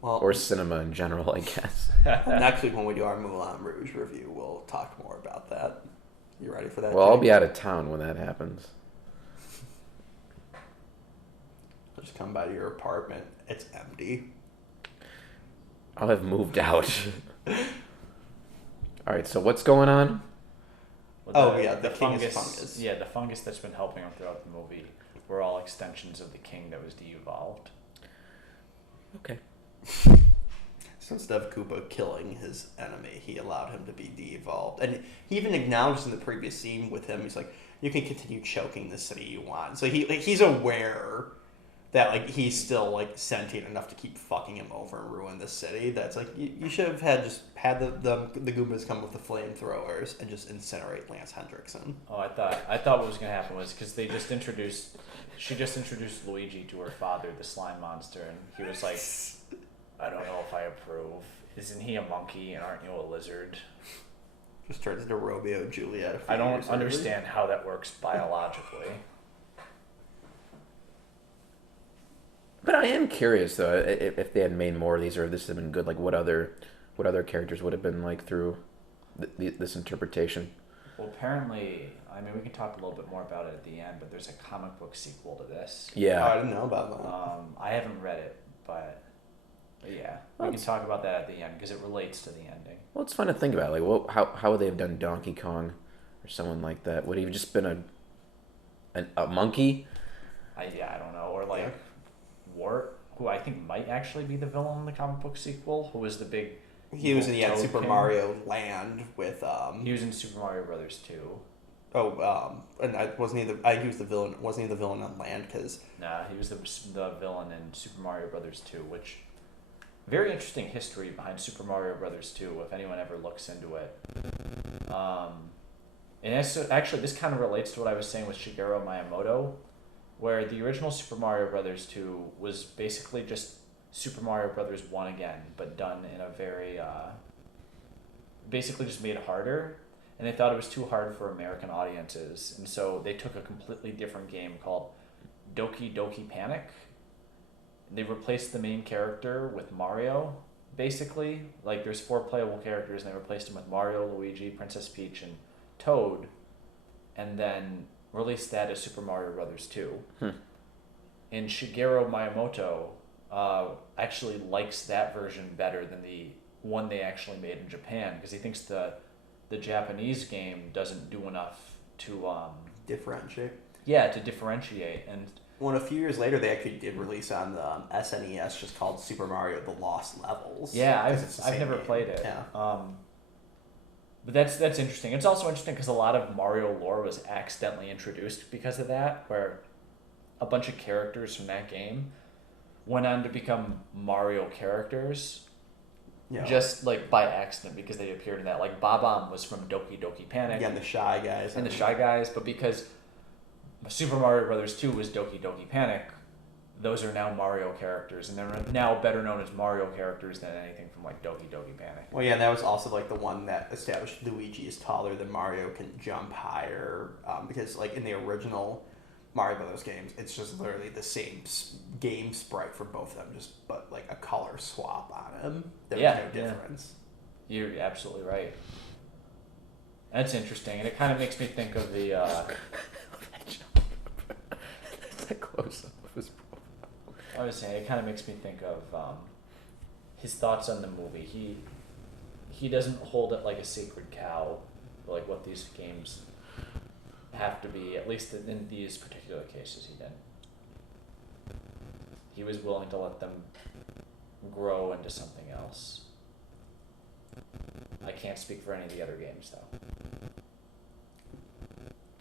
Well, or cinema in general, I guess. Next week when we do our Moulin Rouge review, we'll talk more about that. You ready for that? Well, I'll be out of town when that happens. I'll just come by to your apartment. It's empty. I'll have moved out. All right, so what's going on? Well, the king is fungus. Yeah, the fungus that's been helping him throughout the movie were all extensions of the king that was de-evolved. Okay. So instead of Koopa killing his enemy, he allowed him to be de-evolved. And he even acknowledged in the previous scene with him, he's like, you can continue choking the city you want. So he's aware that he's still sentient enough to keep fucking him over and ruin the city. That's you should have had the Goombas come with the flamethrowers and just incinerate Lance Hendrickson. Oh, I thought what was gonna happen was because she just introduced Luigi to her father, the slime monster, and he was like, I don't know if I approve. Isn't he a monkey and aren't you a lizard? Just turns into Romeo and Juliet. I don't understand how that works biologically. But I am curious though if they had made more of these, or if this had been good. What other characters would have been through this interpretation? Well, apparently, I mean, we can talk a little bit more about it at the end. But there's a comic book sequel to this. Yeah, I didn't know about that. I haven't read it, but yeah, we can talk about that at the end because it relates to the ending. Well, it's fun to think about. How would they have done Donkey Kong or someone like that. Would he have just been a monkey? I don't know, or like Wart, who I think might actually be the villain in the comic book sequel, who was the big. He was in Toad Super King. Mario Land with He was in Super Mario Bros. 2. and he was the villain. Wasn't he the villain on Land? Because Nah, he was the villain in Super Mario Bros. 2, which very interesting history behind Super Mario Bros. 2. If anyone ever looks into it, and actually this kind of relates to what I was saying with Shigeru Miyamoto, where the original Super Mario Bros. 2 was basically just Super Mario Bros. 1 again, but done in a very basically just made harder. And they thought it was too hard for American audiences, and so they took a completely different game called Doki Doki Panic. They replaced the main character with Mario, basically. Like, there's 4 playable characters, and they replaced them with Mario, Luigi, Princess Peach, and Toad, and then released that as Super Mario Bros. 2. And Shigeru Miyamoto actually likes that version better than the one they actually made in Japan, because he thinks the Japanese game doesn't do enough to differentiate. Yeah, to differentiate. And a few years later, they actually did release on the SNES, just called Super Mario: The Lost Levels. Yeah, I've never played it. Yeah. But that's interesting. It's also interesting because a lot of Mario lore was accidentally introduced because of that, where a bunch of characters from that game went on to become Mario characters. Yeah. Just like by accident, because they appeared in that. Like Bob-omb was from Doki Doki Panic. Yeah, and the Shy Guys. And the Shy Guys, but because Super Mario Bros. 2 was Doki Doki Panic, those are now Mario characters, and they're now better known as Mario characters than anything from like Doki Doki Panic. Well, yeah, that was also like the one that established Luigi is taller than Mario, can jump higher, because like in the original Mario Bros. Games, it's just literally the same game sprite for both of them, just but like a color swap on them. There was no difference. You're absolutely right. That's interesting, and it kind of makes me think of the. That's a close up of his profile. I was saying it kind of makes me think of his thoughts on the movie. He doesn't hold it like a sacred cow, like what these games have to be, at least in these particular cases he didn't. He was willing to let them grow into something else. I can't speak for any of the other games, though.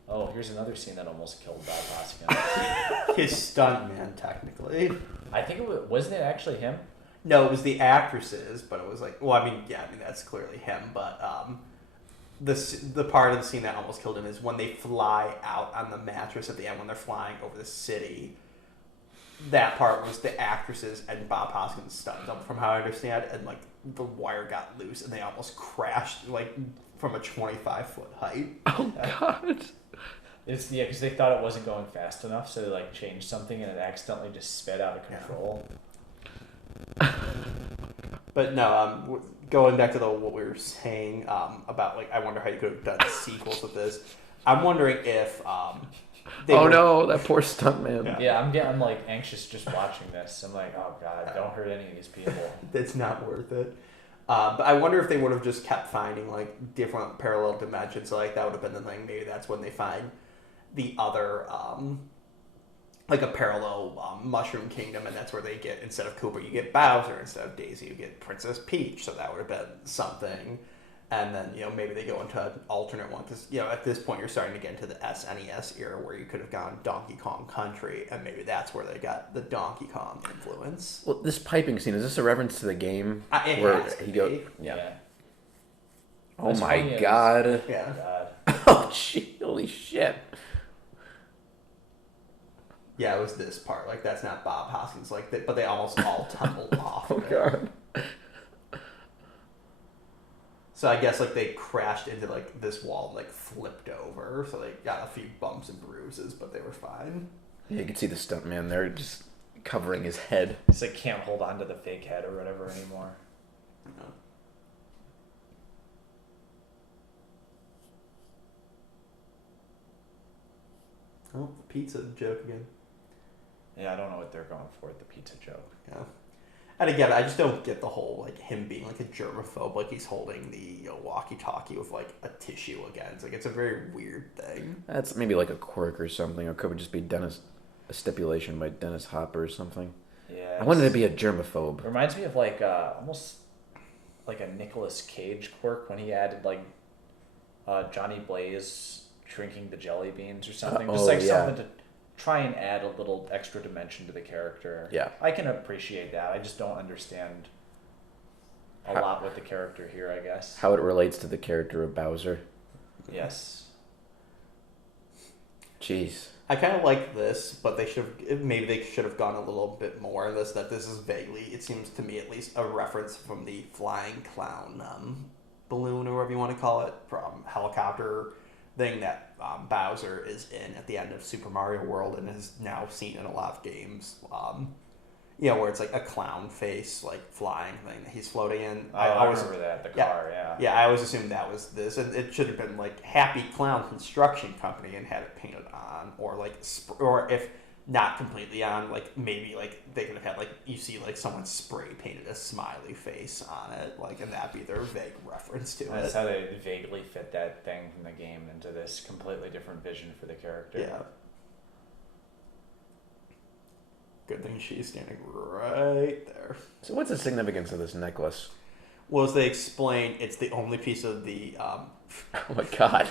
Oh, here's another scene that almost killed Bob Hoskins. His stuntman, technically. I think wasn't it actually him? No, it was the actresses, but it was like, well, I mean, that's clearly him, but the part of the scene that almost killed him is when they fly out on the mattress at the end when they're flying over the city. That part was the actresses and Bob Hoskins stunt double, from how I understand, and like the wire got loose and they almost crashed like from a 25-foot height. Oh God! It's because they thought it wasn't going fast enough, so they like changed something and it accidentally just sped out of control. But no, going back to what we were saying about like, I wonder how you could have done sequels with this. I'm wondering if no, that poor stuntman. Yeah, I'm like anxious just watching this. I'm like, oh God, don't hurt any of these people. It's not worth it. But I wonder if they would have just kept finding like different parallel dimensions. So like that would have been the thing. Maybe that's when they find the other like a parallel Mushroom Kingdom, and that's where they get, instead of Koopa, you get Bowser. Instead of Daisy, you get Princess Peach. So that would have been something. And then, maybe they go into an alternate one. Because, at this point, you're starting to get into the SNES era where you could have gone Donkey Kong Country. And maybe that's where they got the Donkey Kong influence. Well, this piping scene, is this a reference to the game? It where has to he be. goes, yeah. Oh What's my funny God. Yeah. God. Oh, gee, holy shit. Yeah, it was this part. Like, that's not Bob Hoskins. Like, but they almost all tumbled off. Oh, God. So I guess, like, they crashed into, like, this wall and, like, flipped over. So they got a few bumps and bruises, but they were fine. Yeah, you can see the stuntman there just covering his head. He's like, can't hold on to the fake head or whatever anymore. Oh, the pizza joke again. Yeah, I don't know what they're going for with the pizza joke. Yeah. And again, I just don't get the whole like him being like a germaphobe, like he's holding the walkie-talkie with like a tissue again. It's like it's a very weird thing. That's maybe like a quirk or something, or could it just be a stipulation by Dennis Hopper or something? Yeah. I wanted to be a germaphobe. Reminds me of like almost like a Nicolas Cage quirk when he added like Johnny Blaze drinking the jelly beans or something. Just like something to try and add a little extra dimension to the character. Yeah. I can appreciate that. I just don't understand a lot with the character here, I guess. How it relates to the character of Bowser. Yes. Jeez. I kind of like this, but they should have gone a little bit more in this. That this is vaguely, it seems to me at least, a reference from the flying clown balloon or whatever you want to call it, from helicopter thing that Bowser is in at the end of Super Mario World and is now seen in a lot of games. Where it's like a clown face, like flying thing that he's floating in. I remember that, the car, yeah. Yeah, I always assumed that was this, and it should have been like Happy Clown Construction Company and had it painted on, or like, or if not completely on, like maybe like they could have had like you see like someone spray painted a smiley face on it, like, and that'd be their vague reference to That's it. how they vaguely fit that thing from the game into this completely different vision for the character. Yeah. Good thing she's standing right there. So what's the significance of this necklace? Well, as they explain, it's the only piece of the Oh my god.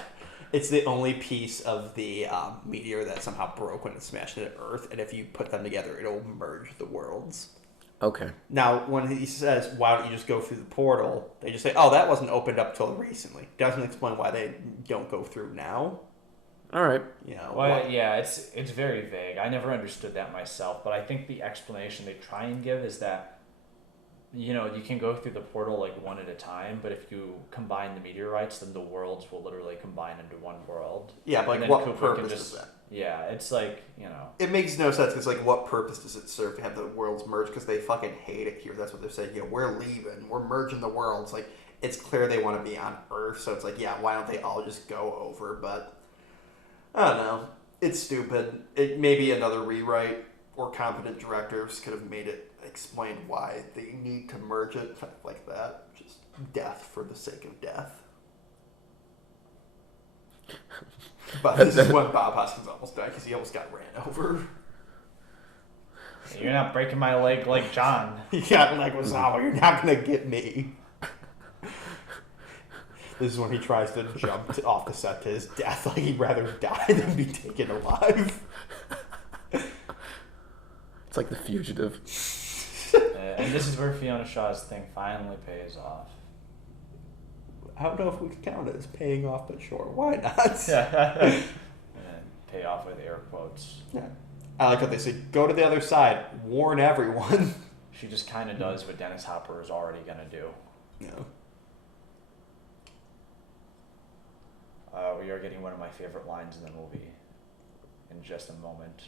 it's the only piece of the meteor that somehow broke when it smashed into Earth, and if you put them together, it'll merge the worlds. Okay. Now, when he says, why don't you just go through the portal, they just say, oh, that wasn't opened up till recently. Doesn't explain why they don't go through now. All right. Well, yeah, it's very vague. I never understood that myself, but I think the explanation they try and give is that, you can go through the portal like one at a time, but if you combine the meteorites, then the worlds will literally combine into one world. Yeah, but like, what purpose is that? Yeah, it's like, It makes no sense, because like, what purpose does it serve to have the worlds merge? Because they fucking hate it here. That's what they're saying. We're leaving. We're merging the worlds. Like, it's clear they want to be on Earth, so it's like, yeah, why don't they all just go over? But I don't know. It's stupid. It may be another rewrite, or competent directors could have made it explain why they need to merge it like that. Just death for the sake of death. But this is when Bob Hoskins almost died, because he almost got ran over. You're not breaking my leg like John. He got like Wasawa, you're not going to get me. This is when he tries to jump off the set to his death. Like, he'd rather die than be taken alive. It's like The Fugitive. And this is where Fiona Shaw's thing finally pays off. I don't know if we could count it as paying off, but sure, why not? And pay off with air quotes. Yeah. I like how they say, go to the other side, warn everyone. She just kind of does what Dennis Hopper is already going to do. No. We are getting one of my favorite lines in the movie in just a moment.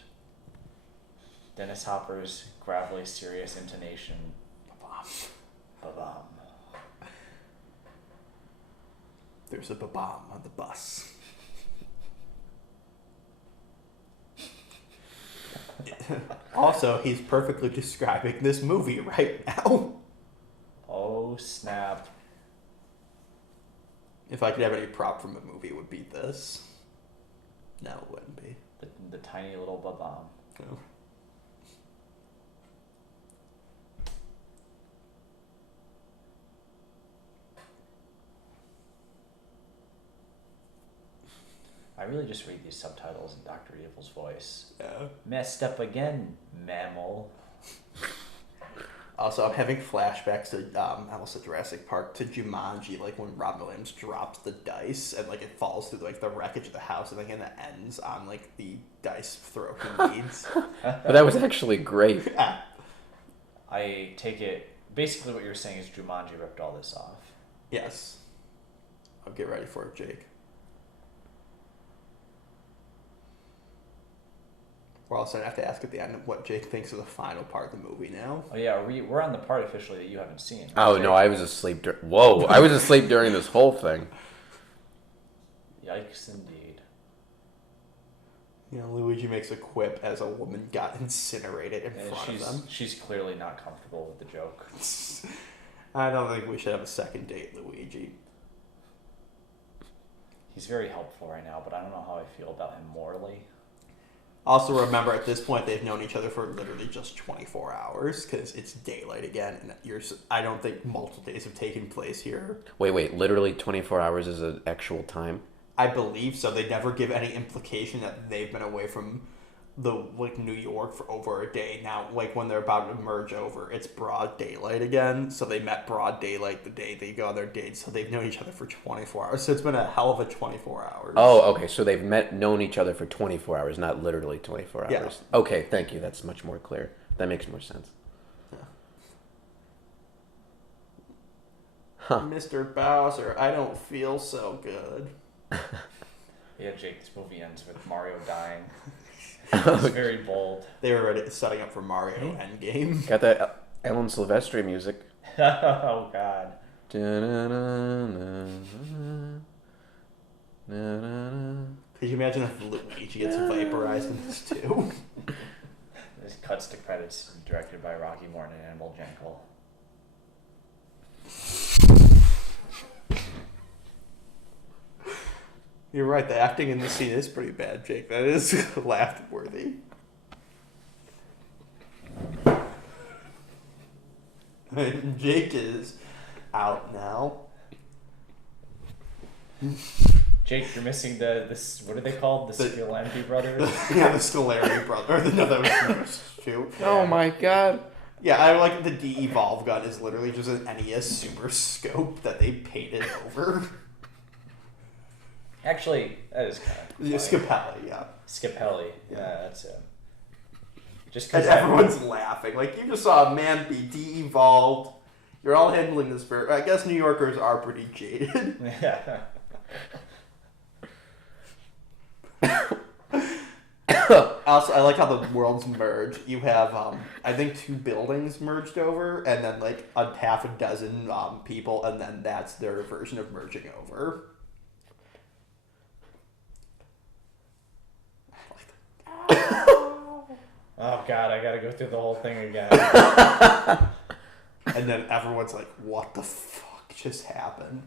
Dennis Hopper's gravelly, serious intonation. Ba-bomb. Ba-bomb. There's a ba-bomb on the bus. Also, he's perfectly describing this movie right now. Oh, snap. If I could have any prop from a movie, it would be this. No, it wouldn't be. The tiny little ba-bomb. No. I really just read these subtitles in Dr. Evil's voice. Yeah. Messed up again, mammal. Also, I'm having flashbacks to, I almost said Jurassic Park, to Jumanji, like when Rob Williams drops the dice and like it falls through like the wreckage of the house and like and it ends on like the dice throw he needs. But that was actually great. Yeah. I take it, basically what you're saying is Jumanji ripped all this off. Yes. I'll get ready for it, Jake. We're also going to have to ask at the end what Jake thinks of the final part of the movie now. Oh yeah, we're on the part officially that you haven't seen. Oh, no, I was asleep. Whoa, I was asleep during this whole thing. Yikes indeed. You know, Luigi makes a quip as a woman got incinerated in front of them. She's clearly not comfortable with the joke. I don't think we should have a second date, Luigi. He's very helpful right now, but I don't know how I feel about him morally. Also, remember, at this point, they've known each other for literally just 24 hours, because it's daylight again, and I don't think multiple days have taken place here. Wait, literally 24 hours is an actual time? I believe so. They never give any implication that they've been away from New York for over a day. Now, when they're about to merge over, it's broad daylight again. So they met broad daylight the day they go on their date. So they've known each other for 24 hours. So it's been a hell of a 24 hours. Oh, okay. So they've known each other for 24 hours, not literally 24 hours. Yeah. Okay, thank you. That's much more clear. That makes more sense. Yeah. Huh. Mr. Bowser, I don't feel so good. Yeah, Jake, this movie ends with Mario dying. It's very bold. They were already setting up for Mario Endgame. Got that Alan Silvestri music. Oh, God. Could you imagine if Luigi gets vaporized in this too? This cuts to credits, directed by Rocky Morton and Animal Jenkel. You're right, the acting in this scene is pretty bad, Jake. That is laugh-worthy. Jake is out now. Jake, you're missing this. What are they called? The Scolampi brothers? Yeah, the Scolari brother. No, that was two. Oh my god. Yeah, I like the de-evolve gun is literally just an NES Super Scope that they painted over. Actually, that is kind of Yeah, Scapelli, yeah. Scapelli, yeah, that's it. Just And because everyone's laughing. Like, you just saw a man be de-evolved. You're all handling this very... I guess New Yorkers are pretty jaded. Yeah. Also, I like how the worlds merge. You have, I think, 2 buildings merged over, and then, a half a dozen people, and then that's their version of merging over. Oh God, I gotta go through the whole thing again. And then everyone's like, what the fuck just happened?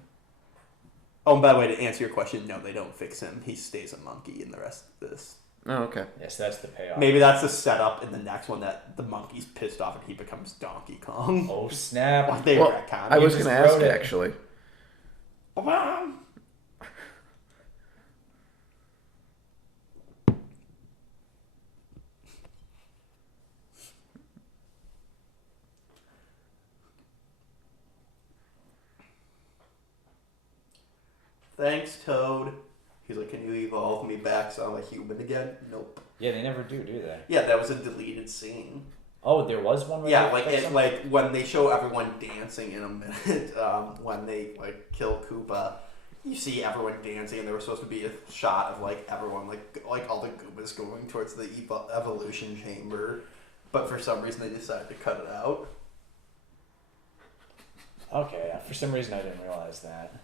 Oh, and by the way, to answer your question, no, they don't fix him. He stays a monkey in the rest of this. Oh, okay. Yes, that's the payoff. Maybe that's the setup in the next one that the monkey's pissed off and he becomes Donkey Kong. Oh snap! Like they retcon. I was just going to ask wrote it. actually. Thanks, Toad. He's like, can you evolve me back so I'm a human again? Nope. Yeah, they never do they? Yeah, that was a deleted scene. Oh, there was one. Where Yeah, they fixed them? when they show everyone dancing in a minute, when they kill Koopa, you see everyone dancing, and there was supposed to be a shot of everyone like all the Goombas going towards the evolution chamber, but for some reason they decided to cut it out. Okay, yeah, for some reason I didn't realize that.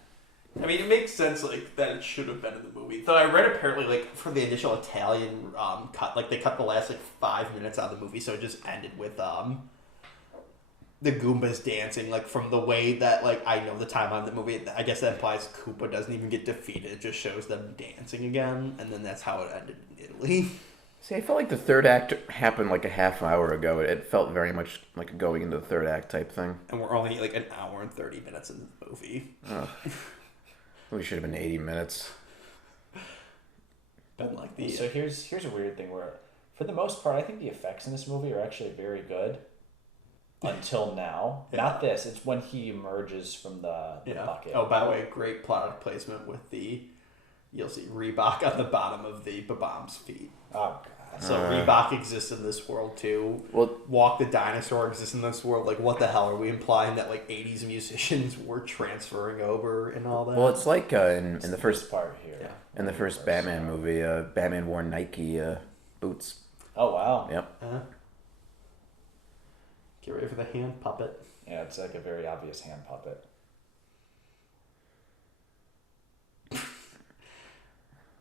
I mean, it makes sense that it should have been in the movie. Though I read apparently for the initial Italian cut, they cut the last 5 minutes out of the movie, so it just ended with the Goombas dancing. From the way that I know the timeline of the movie, I guess that implies Koopa doesn't even get defeated. It just shows them dancing again, and then that's how it ended in Italy. See, I felt like the third act happened a half hour ago. It felt very much like going into the third act type thing. And we're only an hour and 30 minutes into the movie. Oh. We should have been 80 minutes. Been the So here's a weird thing where, for the most part, I think the effects in this movie are actually very good. Until now, Yeah. not this. It's when he emerges from the bucket. Oh, by the way, great product placement with you'll see Reebok on the bottom of the Bob-omb's feet. Oh God. So Reebok exists in this world too. Well, Walk the Dinosaur exists in this world. What the hell are we implying that 80s musicians were transferring over and all that? well, it's like in the This first part here. Yeah. in the first Batman movie, Batman wore Nike boots. Oh wow. Yep. Get ready for the hand puppet. Yeah, it's a very obvious hand puppet.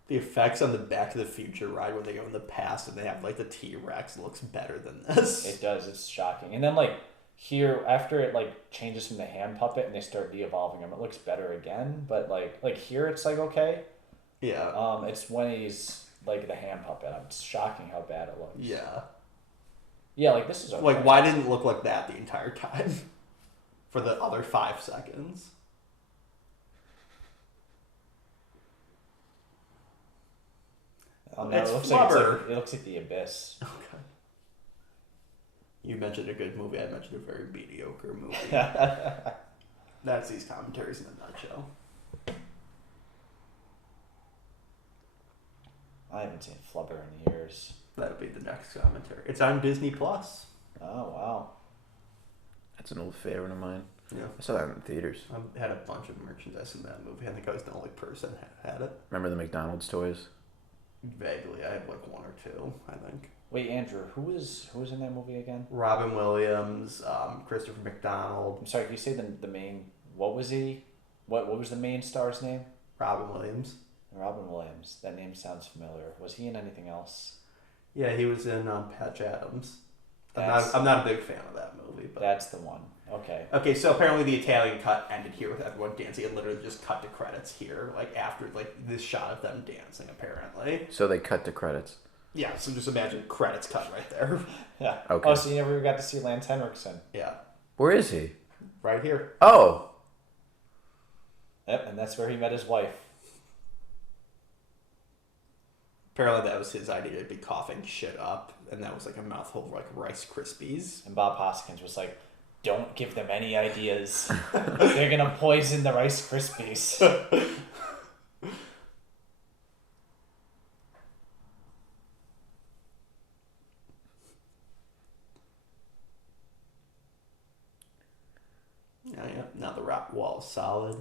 The effects on the Back to the Future ride when they go in the past and they have like the T-Rex looks better than this. It does. It's shocking. And then like here, after it like changes from the hand puppet and they start de-evolving him, it looks better again. But like here, it's like okay. Yeah. It's when he's like the hand puppet. It's shocking how bad it looks. Yeah. Yeah, like this is okay. Like, why didn't it look like that the entire time? For the other 5 seconds. No, It's it looks flubber. like it looks like the Abyss. Okay. You mentioned a good movie. I mentioned a very mediocre movie. That's these commentaries in a nutshell. I haven't seen Flubber in years. That'll be the next commentary. It's on Disney Plus. Oh wow. That's an old favorite of mine. Yeah. I saw that in theaters. I had a bunch of merchandise in that movie. I think I was the only person that had it. Remember the McDonald's toys? Vaguely, I have like 1 or 2, I think. Wait, Andrew, who was in that movie again? Robin Williams, Christopher McDonald. I'm sorry, can you say the main? What was he? What was the main star's name? Robin Williams. Robin Williams. That name sounds familiar. Was he in anything else? Yeah, he was in Patch Adams. That's- I'm not a big fan of that movie, but That's the one. Okay. okay. So apparently the Italian cut ended here with everyone dancing. It literally just cut to credits here, like after like this shot of them dancing. Apparently, So they cut the credits. yeah. So just imagine credits cut right there. Yeah. Okay. Oh, so you never got to see Lance Henriksen. Yeah, Where is he? right here. Oh! Yep, and that's where he met his wife. Apparently that was his idea to be coughing shit up, and that was like a mouthful of like Rice Krispies. And Bob Hoskins was like, "Don't give them any ideas. They're gonna poison the Rice Krispies." Yeah. Now the rock wall is solid.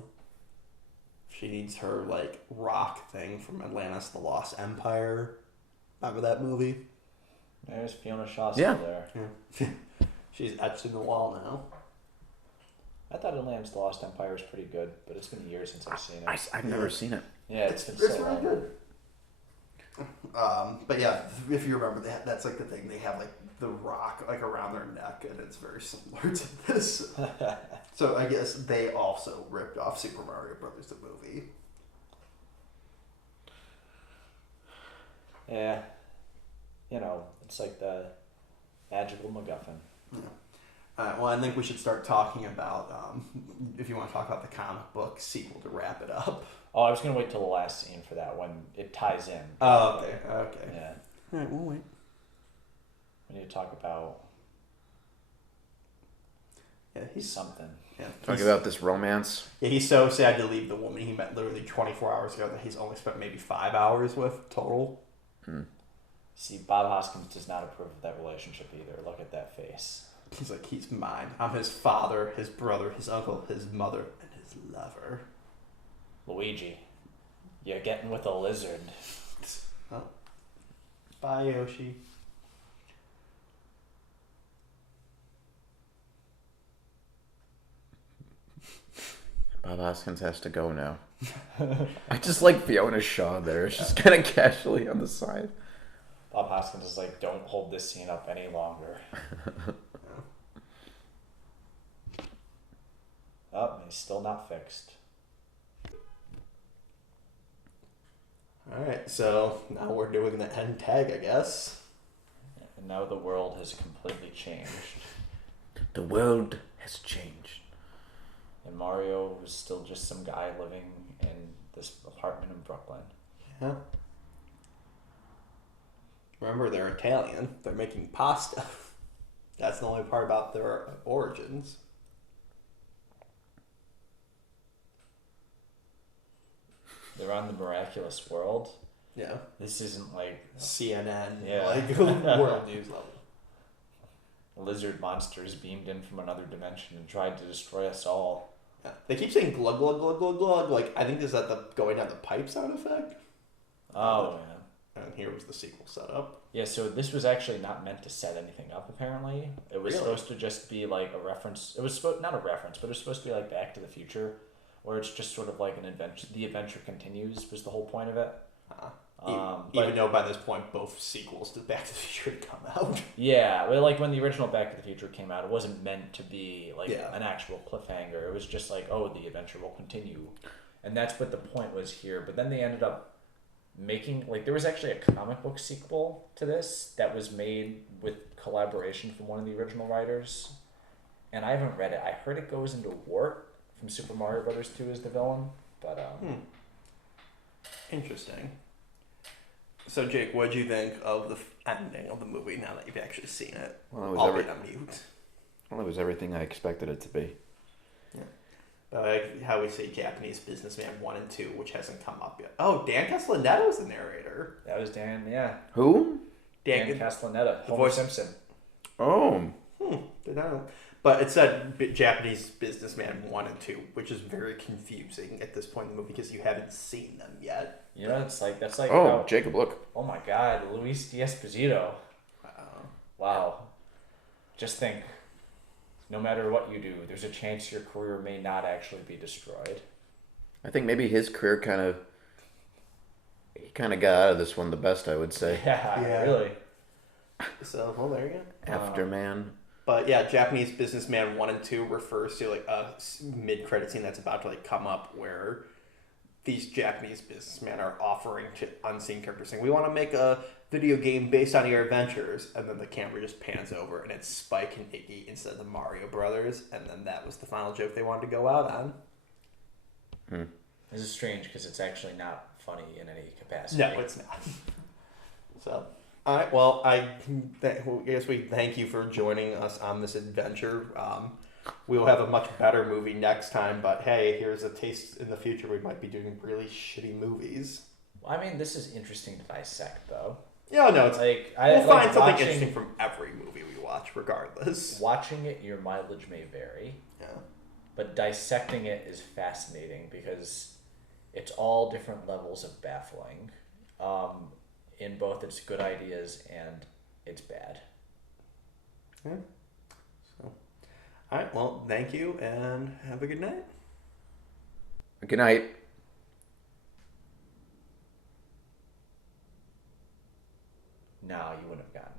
She needs her like rock thing from Atlantis: The Lost Empire. Remember that movie? There's Fiona Shaw Yeah. still there. Yeah. She's etched in the wall now. I thought Atlantis: The Lost Empire was pretty good, but it's been years since I've seen it. I've never seen it. Yeah, it's been It's so really long. good. But yeah, if you remember that, that's like the thing. They have like the rock like around their neck, and it's very similar to this. So I guess they also ripped off Super Mario Bros. The movie. Yeah, it's like the magical MacGuffin. Yeah. Well, I think we should start talking about if you want to talk about the comic book sequel to wrap it up. Oh, I was gonna wait till the last scene for that when it ties in. Oh, okay. Okay. Yeah, All right, we'll wait. we need to talk about Yeah, he's something. yeah. Talking he's- about this romance. Yeah, he's so sad to leave the woman he met literally 24 hours ago that he's only spent maybe 5 hours with total. See, Bob Hoskins does not approve of that relationship either. Look at that face. He's like, he's mine. I'm his father, his brother, his uncle, his mother, and his lover. Luigi, you're getting with a lizard. Oh. Bye, Yoshi. Bob Hoskins has to go now. I just like Fiona Shaw there. It's just kind of casually on the side. Bob Hoskins is like, don't hold this scene up any longer. Oh, he's still not fixed. Alright, so now we're doing the end tag, I guess. And now the world has completely changed. The world has changed. And Mario was still just some guy living in this apartment in Brooklyn. Yeah. Remember, they're Italian. They're making pasta. That's the only part about their origins. They're on the miraculous world. Yeah. This isn't like CNN, Yeah. like world news level. lizard monsters beamed in from another dimension and tried to destroy us all. Yeah. They keep saying glug glug glug glug glug. Like, I think is that the going down the pipe sound effect? Oh, man. And here was the sequel setup. Yeah, so this was actually not meant to set anything up, apparently. It was Really? supposed to just be like a reference. It was not a reference, but it was supposed to be like Back to the Future, where it's just sort of like an adventure. The adventure continues was the whole point of it. Even though by this point both sequels to Back to the Future had come out. Yeah, well, like when the original Back to the Future came out, it wasn't meant to be like Yeah. an actual cliffhanger. It was just like, oh, the adventure will continue, and that's what the point was here. But then they ended up making like there was actually a comic book sequel to this that was made with collaboration from one of the original writers, and I haven't read it. I heard it goes into Wart from Super Mario Bros. 2 as the villain, but Interesting. So, Jake, what did you think of the ending of the movie now that you've actually seen it? Well, it was Albeit on mute. Well, it was everything I expected it to be. How we say Japanese Businessman 1 and 2, which hasn't come up yet. Oh, Dan Castellaneta was the narrator. that was Dan. Yeah, Who? Dan Castellaneta, the Homer voice- Simpson. Oh. Did not know. But it said Japanese Businessman 1 and 2, which is very confusing at this point in the movie because you haven't seen them yet. You know, it's like that's like Oh, how- Jacob, look. oh my God, Luis D'Esposito. Wow. Just think, no matter what you do, there's a chance your career may not actually be destroyed. I think maybe his career he kind of got out of this one the best, I would say. Yeah. Really. So, well, there you go. Afterman. But yeah, Japanese Businessman 1 and 2 refers to like a mid-credit scene that's about to like come up where these Japanese businessmen are offering to unseen characters saying, we want to make a video game based on your adventures. And then the camera just pans over and it's Spike and Iggy instead of the Mario Brothers. And then that was the final joke they wanted to go out on. This is strange because it's actually not funny in any capacity. No, it's not. So, all right. Well, I guess we thank you for joining us on this adventure. We will have a much better movie next time, but hey, here's a taste in the future. We might be doing really shitty movies. I mean, this is interesting to dissect, though. Yeah, no, it's Like we'll like find something interesting from every movie we watch, regardless. Watching it, your mileage may vary, Yeah. but dissecting it is fascinating because it's all different levels of baffling, in both its good ideas and its bad. Yeah. So, all right. Well, thank you, and have a good night. Good night. No, you wouldn't have gotten